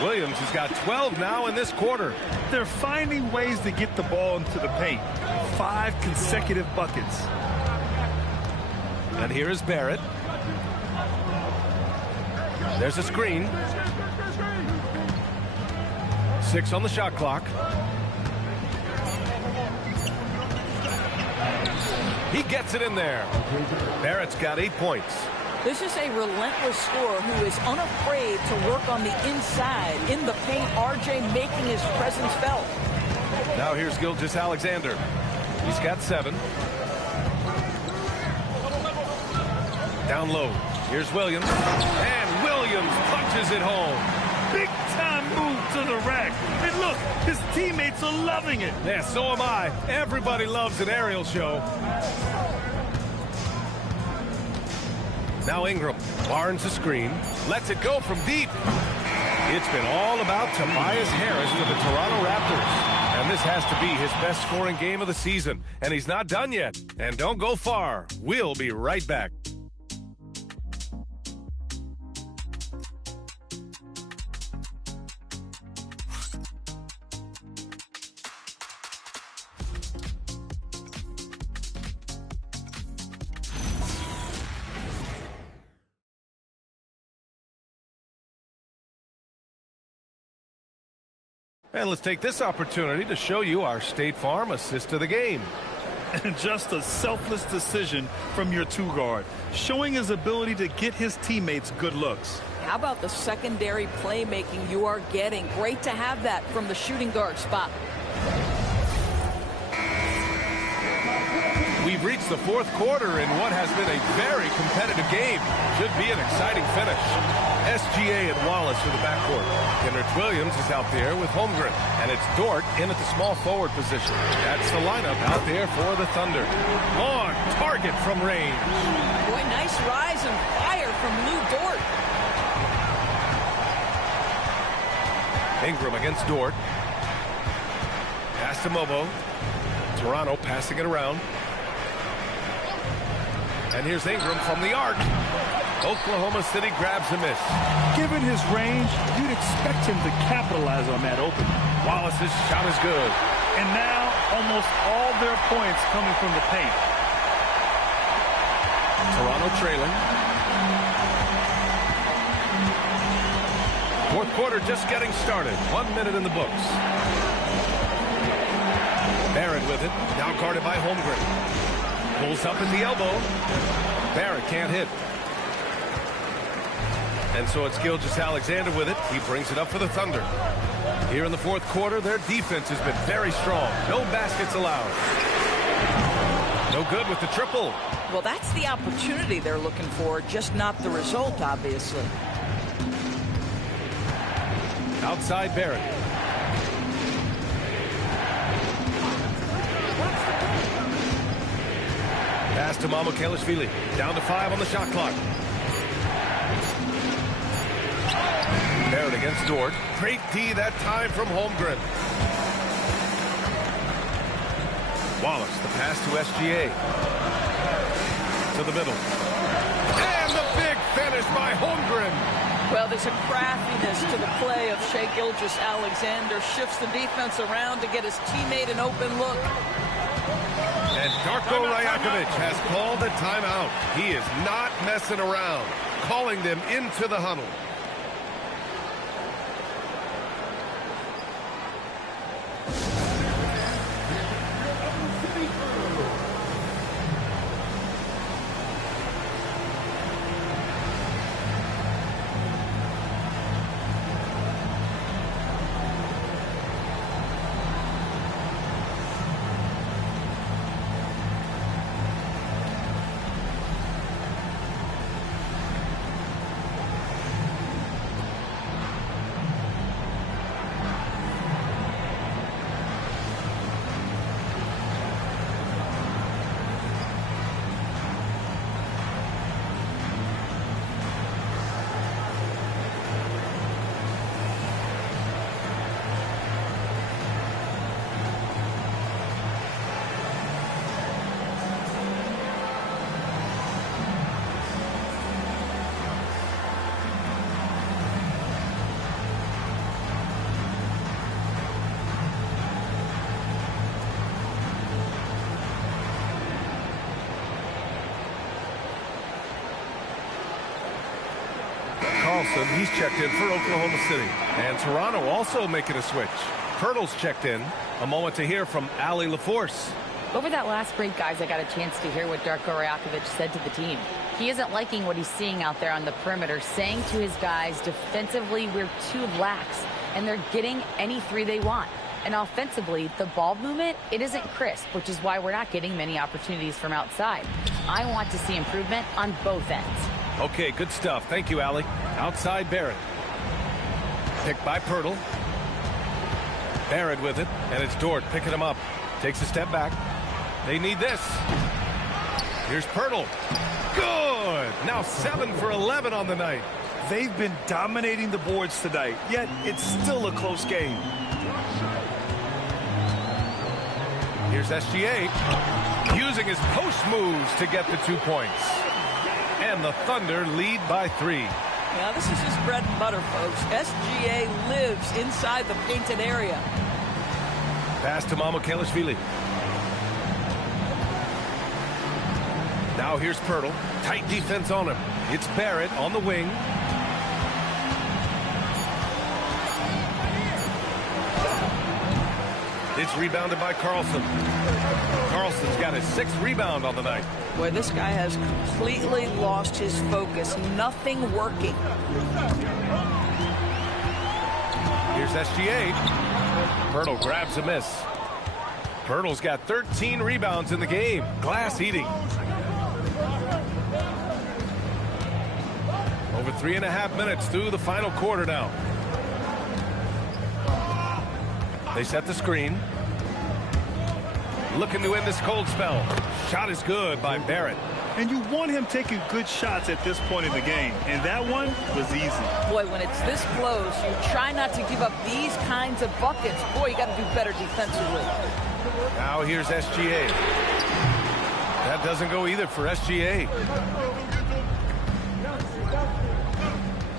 Williams has got 12 now in this quarter. They're finding ways to get the ball into the paint. 5 consecutive buckets. And here is Barrett. There's a screen. 6 on the shot clock. He gets it in there. Barrett's got 8 points. This is a relentless scorer who is unafraid to work on the inside. In the paint, RJ making his presence felt. Now here's Gilgeous-Alexander. He's got 7. Down low. Here's Williams. And Williams punches it home. Big time move to the rack. And look, his teammates are loving it. Yeah, so am I. Everybody loves an aerial show. Now Ingram. Barnes a screen. Lets it go from deep. It's been all about Tobias Harris for the Toronto Raptors. And this has to be his best scoring game of the season. And he's not done yet. And don't go far. We'll be right back. And let's take this opportunity to show you our State Farm assist of the game. And just a selfless decision from your 2-guard, showing his ability to get his teammates good looks. How about the secondary playmaking you are getting? Great to have that from the shooting guard spot. We've reached the 4th quarter in what has been a very competitive game. Should be an exciting finish. SGA and Wallace for the backcourt. Kenrich Williams is out there with Holmgren. And it's Dort in at the small forward position. That's the lineup out there for the Thunder. On target from range. Boy, nice rise and fire from Lou Dort. Ingram against Dort. Pass to Mobo. Toronto passing it around. And here's Ingram from the arc. Oklahoma City grabs a miss. Given his range, you'd expect him to capitalize on that opening. Wallace's shot is good. And now almost all their points coming from the paint. Toronto trailing. 4th quarter just getting started. 1 minute in the books. Barrett with it. Now guarded by Holmgren. Pulls up at the elbow. Barrett can't hit. And so it's Gilgeous-Alexander with it. He brings it up for the Thunder. Here in the 4th quarter, their defense has been very strong. No baskets allowed. No good with the triple. Well, that's the opportunity they're looking for, just not the result, obviously. Outside Barrett. Pass to Mamukelashvili. Down to 5 on the shot clock. Barrett against Dort. Great D that time from Holmgren. Wallace, the pass to SGA. To the middle. And the big finish by Holmgren. Well, there's a craftiness to the play of Shai Gilgeous-Alexander. Shifts the defense around to get his teammate an open look. And Darko Rajakovic has called a timeout. He is not messing around. Calling them into the huddle. Carlson, he's checked in for Oklahoma City. And Toronto also making a switch. Pirtle's checked in. A moment to hear from Allie LaForce. Over that last break, guys, I got a chance to hear what Darko Rajakovic said to the team. He isn't liking what he's seeing out there on the perimeter, saying to his guys, defensively, we're too lax, and they're getting any three they want. And offensively, the ball movement, it isn't crisp, which is why we're not getting many opportunities from outside. I want to see improvement on both ends. Okay, good stuff. Thank you, Allie. Outside Barrett. Picked by Pirtle. Barrett with it, and it's Dort picking him up. Takes a step back. They need this. Here's Pirtle. Good. Now 7 for 11 on the night. They've been dominating the boards tonight, yet it's still a close game. Here's SGA using his post moves to get the 2 points. And the Thunder lead by 3. Yeah, this is his bread and butter, folks. SGA lives inside the painted area. Pass to Mamukelashvili. Now here's Pirtle. Tight defense on him. It's Barrett on the wing. It's rebounded by Carlson. Carlson's got his 6th rebound on the night. Boy, this guy has completely lost his focus. Nothing working. Here's SGA. Pirtle grabs a miss. Pirtle's got 13 rebounds in the game. Glass eating. Over 3.5 minutes through the final quarter now. They set the screen. Looking to end this cold spell. Shot is good by Barrett. And you want him taking good shots at this point in the game. And that one was easy. Boy, when it's this close, you try not to give up these kinds of buckets. Boy, you got to do better defensively. Now here's SGA. That doesn't go either for SGA.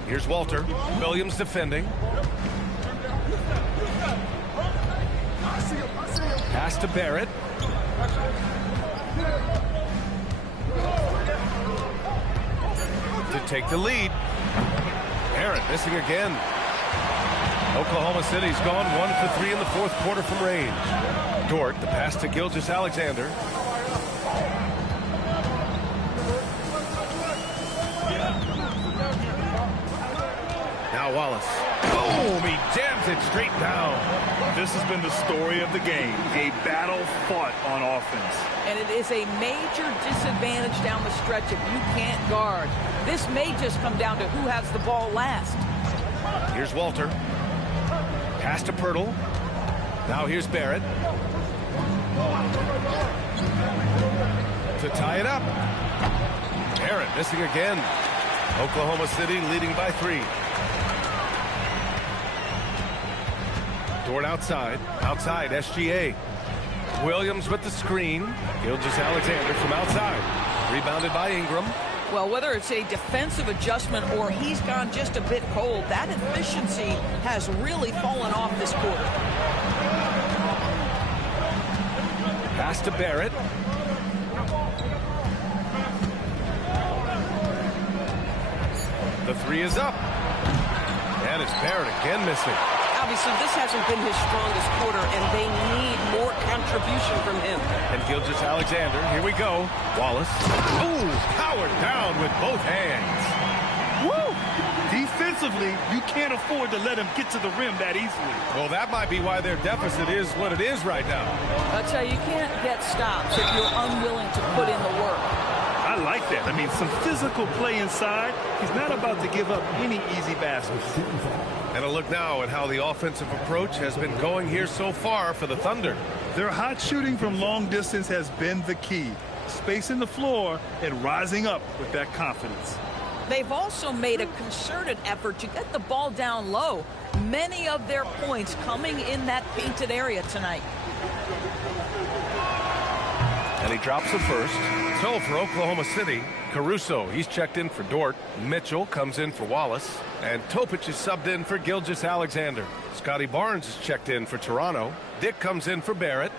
Here's Walter. Williams defending. Pass to Barrett. To take the lead. Barrett missing again. Oklahoma City's gone 1 for 3 in the 4th quarter from range. Dort, the pass to Gilgeous-Alexander. Now Wallace. Boom! He jams it straight down. This has been the story of the game. A battle fought on offense. And it is a major disadvantage down the stretch if you can't guard. This may just come down to who has the ball last. Here's Walter. Pass to Pirtle. Now here's Barrett. To tie it up. Barrett missing again. Oklahoma City leading by 3. Dort outside. Outside, SGA. Williams with the screen. Gilgeous-Alexander from outside. Rebounded by Ingram. Well, whether it's a defensive adjustment or he's gone just a bit cold, that efficiency has really fallen off this quarter. Pass to Barrett. The 3 is up. And it's Barrett again missing. Obviously, this hasn't been his strongest quarter, and they need more contribution from him. And Gilgeous-Alexander, here we go. Wallace. Ooh, powered down with both hands. Woo! Defensively, you can't afford to let him get to the rim that easily. Well, that might be why their deficit is what it is right now. I'll tell you, you can't get stops if you're unwilling to put in the work. I like that. I mean, some physical play inside. He's not about to give up any easy baskets. And a look now at how the offensive approach has been going here so far for the Thunder. Their hot shooting from long distance has been the key. Spacing the floor and rising up with that confidence. They've also made a concerted effort to get the ball down low. Many of their points coming in that painted area tonight. And he drops the first. So for Oklahoma City, Caruso, he's checked in for Dort. Mitchell comes in for Wallace. And Topic is subbed in for Gilgeous-Alexander. Scotty Barnes is checked in for Toronto. Dick comes in for Barrett.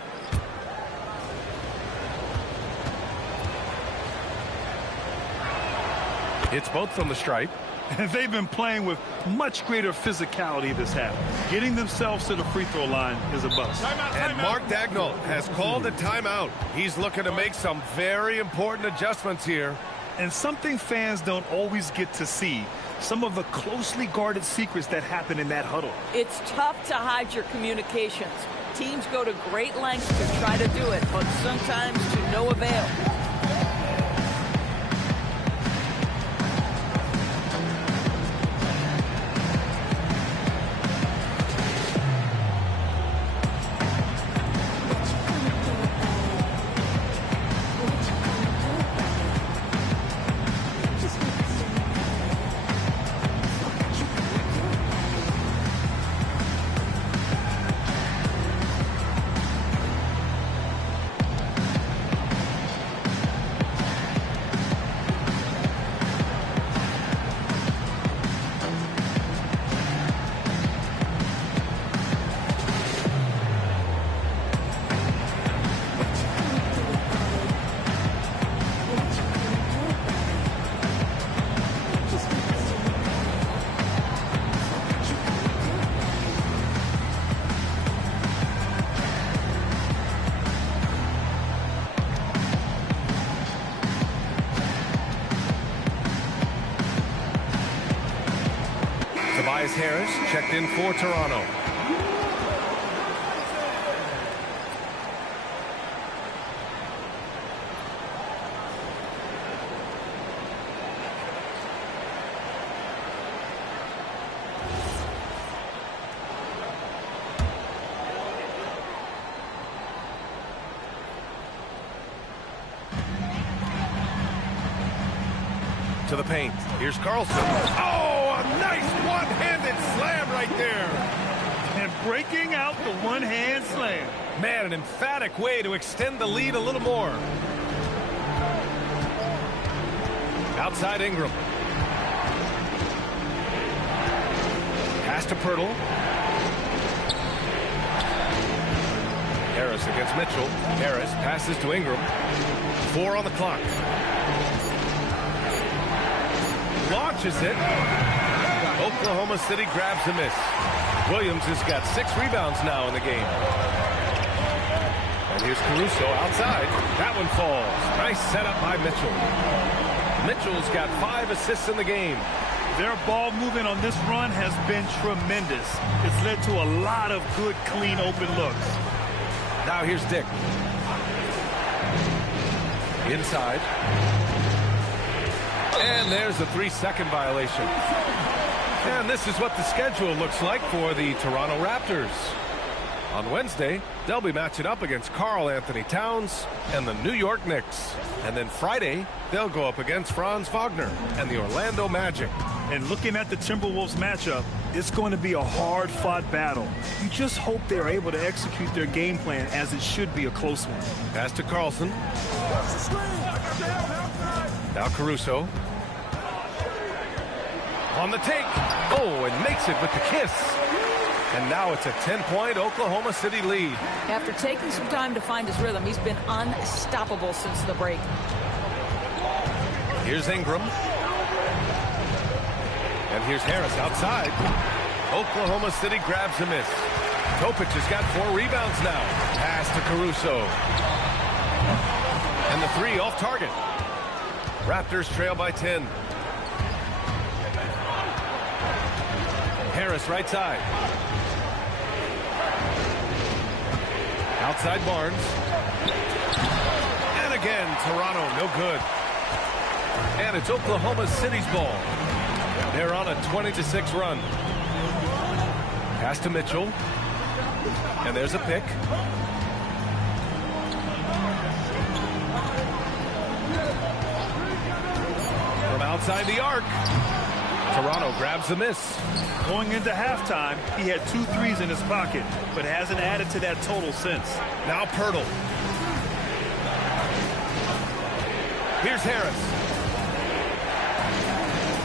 It's both from the stripe. And they've been playing with much greater physicality this half. Getting themselves to the free throw line is a bust. And Mark Daigneault has called a timeout. He's looking to make some very important adjustments here. And something fans don't always get to see, some of the closely guarded secrets that happen in that huddle. It's tough to hide your communications. Teams go to great lengths to try to do it, but sometimes to no avail. Harris checked in for Toronto. To the paint. Here's Carlson. Oh, a nice one-handed slam right there. And breaking out the one-hand slam. Man, an emphatic way to extend the lead a little more. Outside Ingram. Pass to Pirtle. Harris against Mitchell. Harris passes to Ingram. 4 on the clock. Launches it. Oklahoma City grabs a miss. Williams has got 6 rebounds now in the game. And here's Caruso outside. That one falls. Nice setup by Mitchell. Mitchell's got 5 assists in the game. Their ball movement on this run has been tremendous. It's led to a lot of good, clean, open looks. Now here's Dick. Inside. And there's a 3-second violation. And this is what the schedule looks like for the Toronto Raptors. On Wednesday, they'll be matching up against Karl Anthony Towns and the New York Knicks. And then Friday, they'll go up against Franz Wagner and the Orlando Magic. And looking at the Timberwolves matchup, it's going to be a hard-fought battle. You just hope they're able to execute their game plan as it should be a close one. Pass to Carlson. Now Caruso. On the take. Oh, and makes it with the kiss. And now it's a 10-point Oklahoma City lead. After taking some time to find his rhythm, he's been unstoppable since the break. Here's Ingram. And here's Harris outside. Oklahoma City grabs a miss. Topic has got 4 rebounds now. Pass to Caruso. And the 3 off target. Raptors trail by 10. Harris right side. Outside Barnes. And again, Toronto, no good. And it's Oklahoma City's ball. They're on a 20-6 run. Pass to Mitchell. And there's a pick. From outside the arc. Toronto grabs the miss. Going into halftime, he had 2 threes in his pocket, but hasn't added to that total since. Now Pirtle. Here's Harris.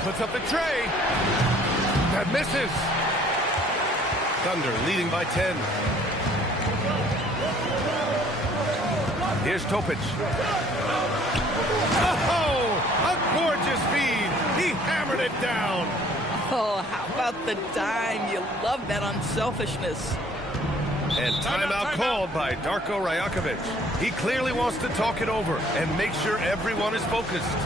Puts up the tray. That misses. Thunder leading by 10. Here's Topic. Oh, a gorgeous feed. He hammered it down. Oh, how about the dime? You love that unselfishness. And timeout called by Darko Rajakovic. He clearly wants to talk it over and make sure everyone is focused.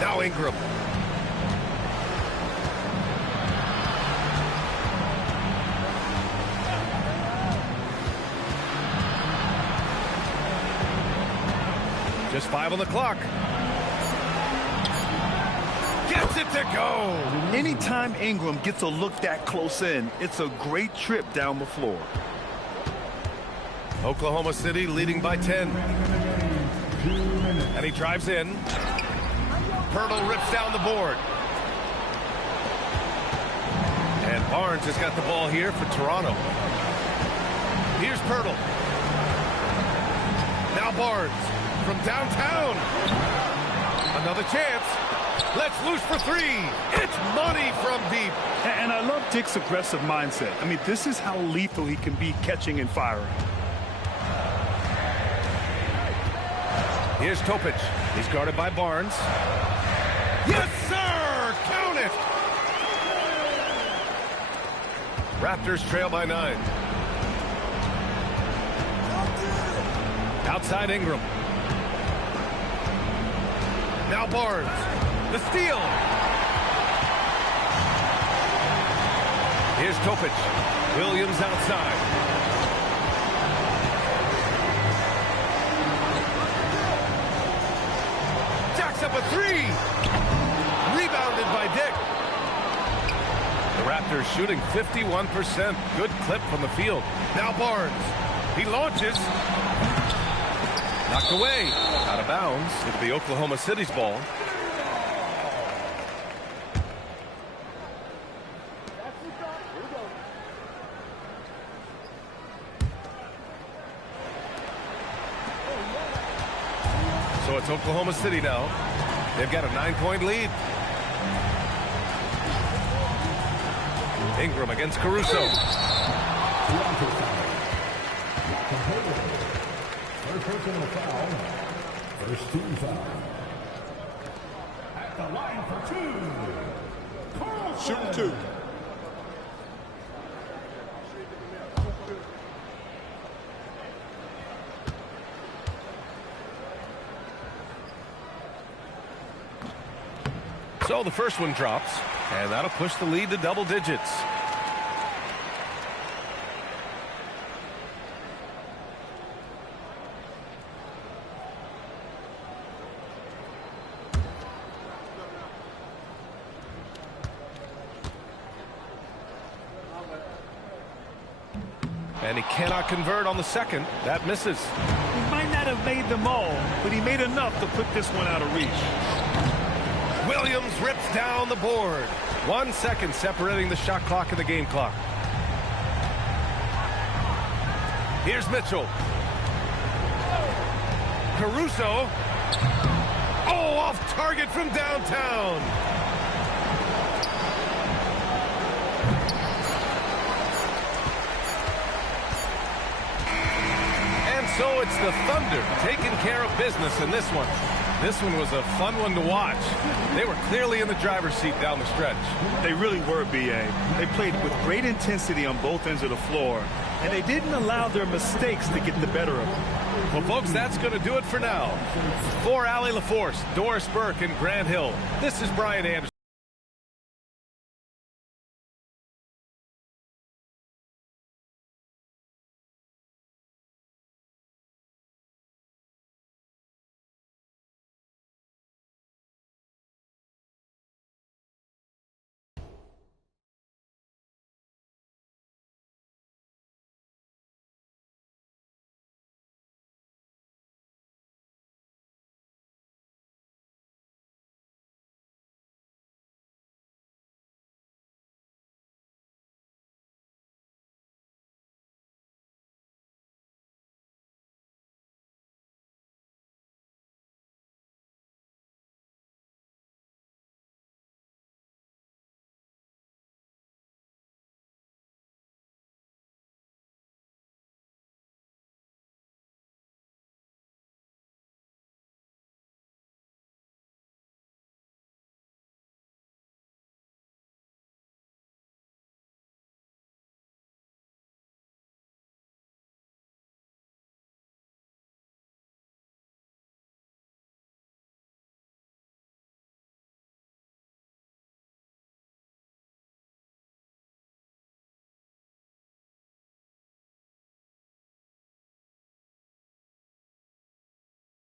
Now Ingram. Just 5 on the clock. Gets it to go. Anytime Ingram gets a look that close in, it's a great trip down the floor. Oklahoma City leading by 10. And he drives in. Pirtle rips down the board. And Barnes has got the ball here for Toronto. Here's Pirtle. Now Barnes from downtown. Another chance. Let's loose for 3. It's money from deep. And I love Dick's aggressive mindset. I mean, this is how lethal he can be catching and firing. Here's Topic. He's guarded by Barnes. Yes, sir! Count it! Raptors trail by 9. Outside Ingram. Now Barnes. The steal. Here's Topic. Williams outside. Jacks up a 3. Rebounded by Dick. The Raptors shooting 51%. Good clip from the field. Now Barnes. He launches. Knocked away. Out of bounds. It'll be Oklahoma City's ball. So it's Oklahoma City now. They've got a 9-point lead. Ingram against Caruso. First personal foul. First team foul. At the line for 2. Carlson. Shooting 2. So the first one drops, and that'll push the lead to double digits. And he cannot convert on the second. That misses. He might not have made them all, but he made enough to put this one out of reach. Williams rips down the board. 1 second separating the shot clock and the game clock. Here's Mitchell. Caruso. Oh, off target from downtown. And so it's the Thunder taking care of business in this one. This one was a fun one to watch. They were clearly in the driver's seat down the stretch. They really were, B.A. They played with great intensity on both ends of the floor, and they didn't allow their mistakes to get the better of them. Well, folks, that's going to do it for now. For Allie LaForce, Doris Burke, and Grant Hill, this is Brian Anderson.